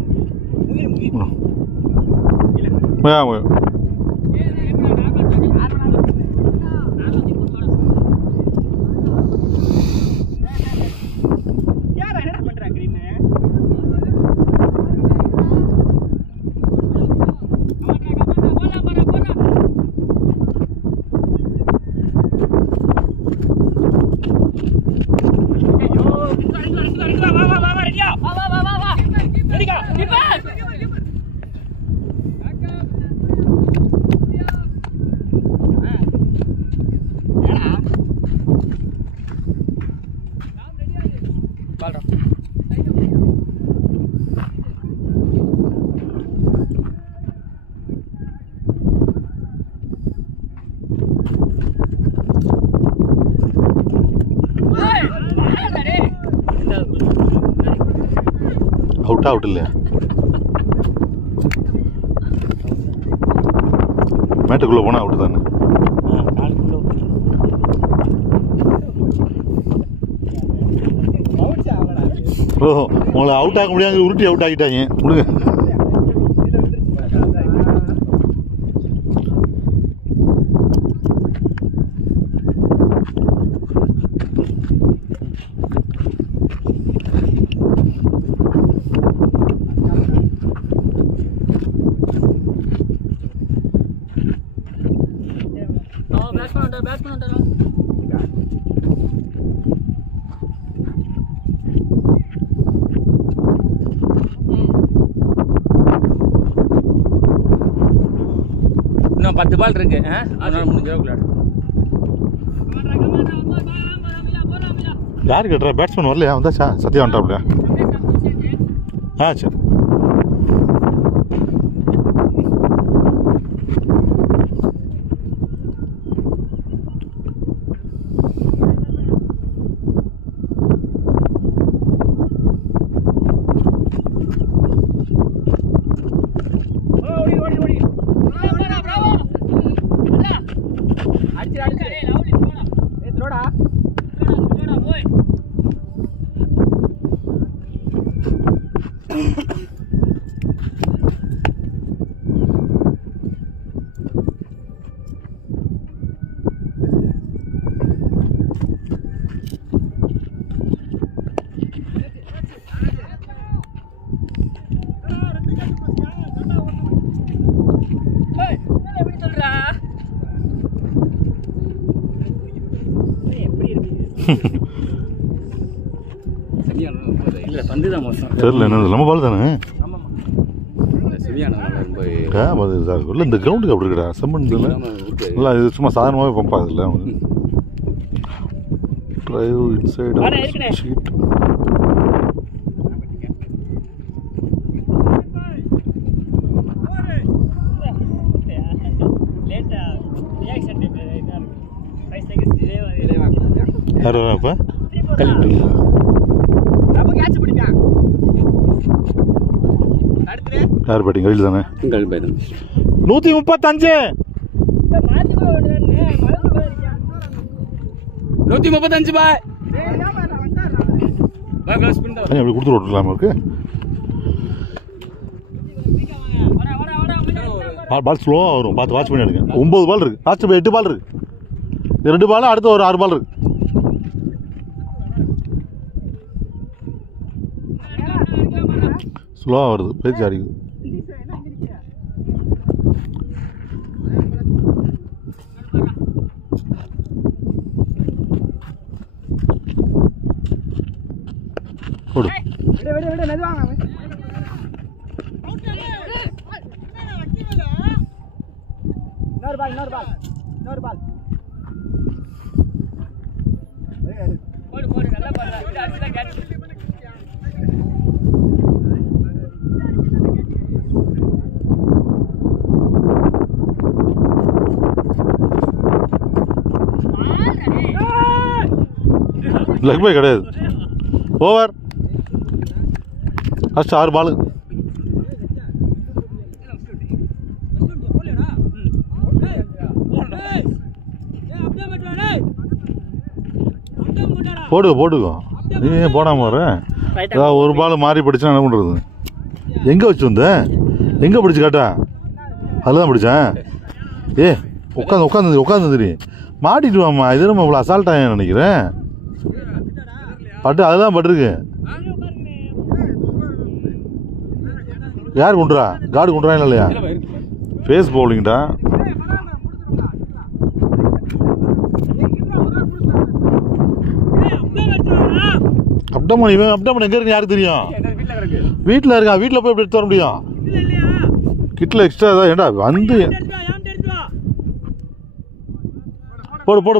அவுட் இல்லையா மேட்டுக்குள்ளே போனால் அப்படி தானே. காலுக்குள்ள ஓ, உங்களை அவுட் ஆக முடியாது, உருட்டி அவுட் ஆகிட்டாங்க. கொடுங்க. இன்னும் 10 பால் இருக்கு. அதனால முடிஞ்ச விளையாடு. யார் கேட்டுறா? பேட்ஸ்மேன் வரலையா? வந்தாச்சா? சத்யா வந்துட்டாப்லையா? சரி. இல்ல பந்து தான் மோசம். தெரியல, என்ன நம்ம பால் தானே. சரியான இந்த கிரவுண்டுக்கு அப்படி இருக்கா செம்மண் இல்லை, இது சும்மா சாதாரணமாகவே பம்ப் ஆகுதுல்ல. டிரைவ் இன்சைட் ஷீட். யார் இப்போ கல்வி யார் பேட்டிங்? கையில் தானே. 135. 135 பாய். அப்படி கொடுத்து விட்டுலாமா இருக்கு? பால் ஸ்லோவாக வரும், பார்த்து வாட்ச் பண்ணி எடுங்க. 9 பால் இருக்கு, லாஸ்ட் 8 பால் இருக்கு. 2 பால், அடுத்து ஒரு 6 பால் இருக்கு. ஸ்லோவாக வருது, பேச்சு அடிக்குது. போடு. லெக் பை கிடையாது. ஓவர். ஃபஸ்ட் 6 பால். போடுக்கோ. நீ ஏன் போடாம வர? ஏதாவது ஒரு பால் மாறி படிச்சா என்ன பண்ணுறது? எங்கே வச்சு வந்த? எங்கே பிடிச்சி காட்டா? அதில் தான் பிடிச்சேன். உட்காந்து மாட்டிட்டு வாம்மா. இது நம்ம இவ்வளோ அசால்ட்டாக நினைக்கிறேன். பட்டு அதுதான் பட்டிருக்கு. யார் கொண்டுறா? கார்டு கொண்டுறாங்க இல்லையா? ஃபேஸ் பவுலிங்டா. அப்டமன் எங்க இருக்கு யாருக்கு தெரியும்? வீட்டில் இருக்கா. வீட்டில் போய் எப்படி எடுத்து வர முடியும்? கிட்டில் எக்ஸ்ட்ரா ஏதாவது ஏண்டா வந்து போடு. போயிடு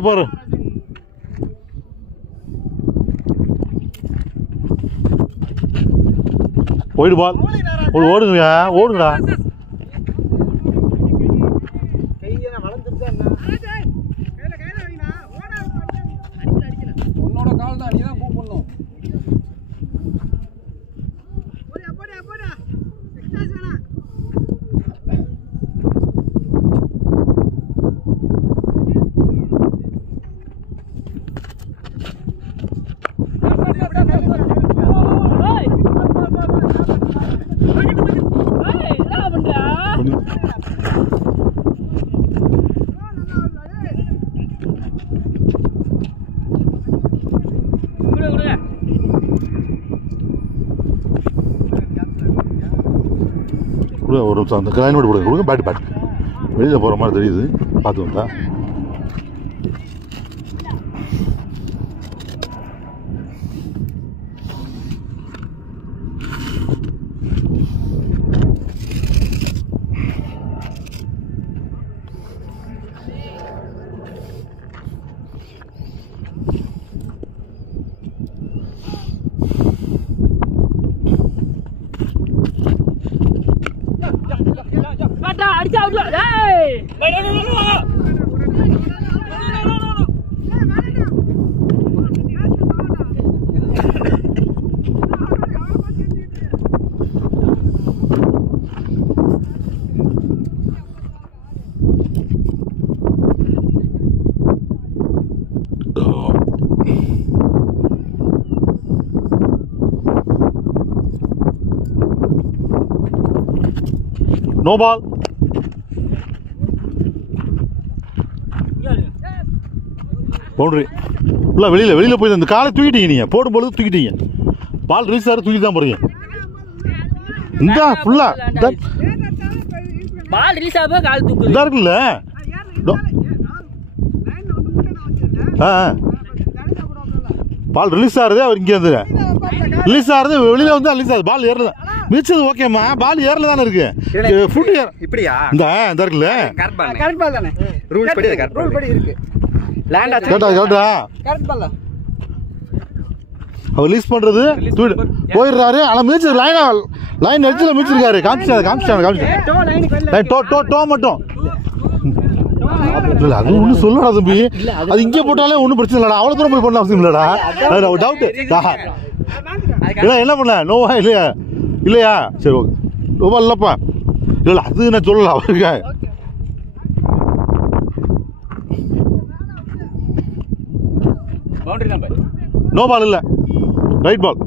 பால். ஓடுங்கடா. உன்னோட கால் தான், நீ தான் கூப்பிடணும். ஒரு நிமிஷம் அந்த கிளைமேட் கொடுங்க பேட் வெளியில் போகிற மாதிரி தெரியுது, பார்த்து வந்தா. No ball. பவுண்டரி ஃபுல்லாக வெளியில் போய் அந்த காலை தூக்கிட்டீங்க, நீங்கள் போடும்பொழுது தூக்கிட்டீங்க. பால் ரிலீஸ் ஆகிற தூக்கி தான் போகிறீங்க. இந்த ஃபுல்லாக பால் ரிலீஸ் ஆக கால் தூக்கு இதாக இருக்குல்ல. பால் ரிலீஸ் ஆகிறது அவர் இங்கே வந்து ரிலீஸ் ஆகிறது வெளியில் வந்து ரிலீஸ் ஆகுது. பால் ஏறல மிதிச்சது ஓகேம்மா, பால் ஏறல தானே இருக்கு. ஃபுட் ஏற இப்படியா இந்த இருக்குல்ல. கரெக்ட் பால் தானே, ரூல்ஸ் படி ரூல் படி இருக்கு. லேண்ட் ஆச்சு. கரெக்டா கரெக்ட் பால் தான் அவர் ரிலீஸ் பண்ணுறது போயிடுறாரு. ஆனால் மிதிச்சது லைன் அடிச்சு மிதிச்சிருக்காரு. காமிச்சிட்டாங்க லைன் டோ மட்டும் இல்லை. அது ஒன்றும் சொல்லடா தம்பி, அது இங்கே போட்டாலே ஒன்றும் பிரச்சனை இல்லைடா. அவ்வளோ தூரம் போய் பண்ண அவசியம் இல்லைடா. டவுட்டு என்ன பண்ண நோவா இல்லையா? சரி ஓகே, நோவா இல்லைப்பா. இல்லை அது நான் சொல்லல அவருக்கு. நோ பால் இல்லை, ரைட் பால்.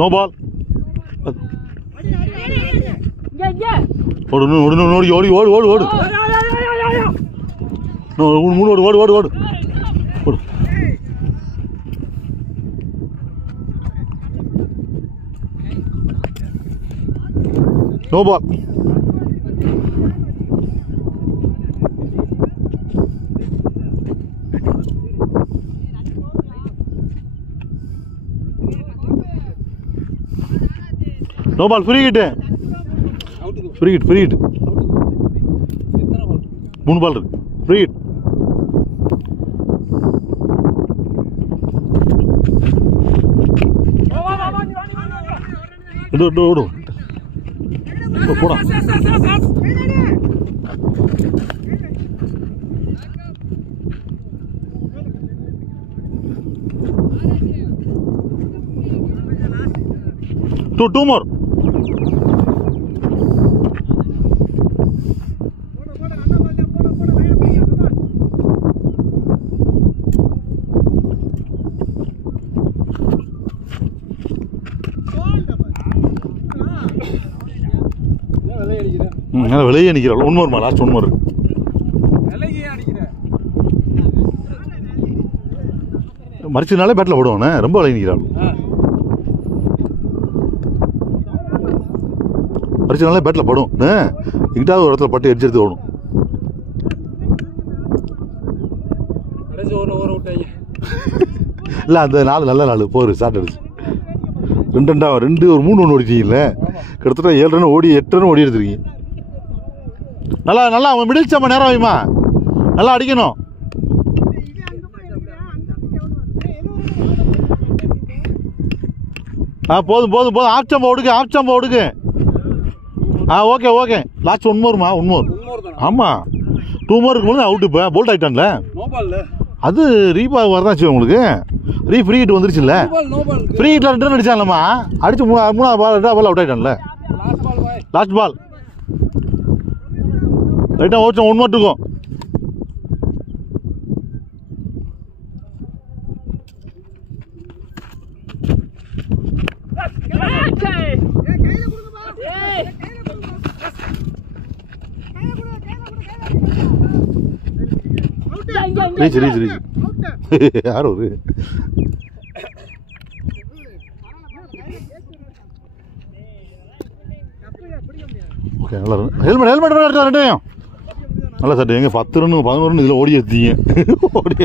நோ பால். ஓடு ஓடி ஓடி ஓடு ஓடு ஓடு மூணு ஓடு ஓடு ஓடு ஓடு ஓடு. No ball. No ball. Free hit. மூணு பால் இருக்கு. Free hit. போடா. two more. வெளியே நிற்கிறாள். ஒன் மோர்மா, லாஸ்ட் ஒன் மோர். மறிச்சதுனாலே பேட்டில் போடுவானே, ரொம்ப விலகி நிற்கிறாள். மறிச்சதுனாலே பேட்டில் படும். எங்கிட்டாவது ஒரு இடத்துல பட்டு எரிச்செடுத்து ஓடும். இல்லை அந்த நாலு நல்ல நாள் போரு ஸ்டார்ட் அடிச்சு 2 ஒரு 3 ஒன்று ஓடிட்டீங்கல்ல. கிட்டத்தட்ட 7 ரன் ஓடி 8 ரன் ஓடி எடுத்துருக்கீங்க. நல்லா அவன் மிடில் சம்ம நேரம் வைமா, நல்லா அடிக்கணும். போதும் ஆப்சம்பா ஒடுக்கு. ஓகே லாஸ்ட் ஒன் மோர்மா. ஆமாம் 2 more இருக்கும்போது அவுட்டு. இப்போ போல்ட் ஆகிட்டான்ல, அது ரீபா வரதான் செய்யும் உங்களுக்கு. ஃப்ரீ ஹிட் வந்துருச்சுல்ல. ஃப்ரீ ஹிட்ல 2 ரன் அடிச்சான்லம்மா, அடிச்சு 3ஆவது பால் 2 பால் அவுட் ஆகிட்டான்ல. லாஸ்ட் பால் ரைட்டாக ஓச்சம் 1 more இருக்கும். ரீச் ரீச் ரீச் யார் ஒரு ஓகே நல்லா ஹெல்மெட் ஹெல்மெட் எடுத்து ரெண்டையும் நல்லா சார் எங்க 10 ரன் 11 ரன் இதில் ஓடி எடுத்தீங்க ஓடி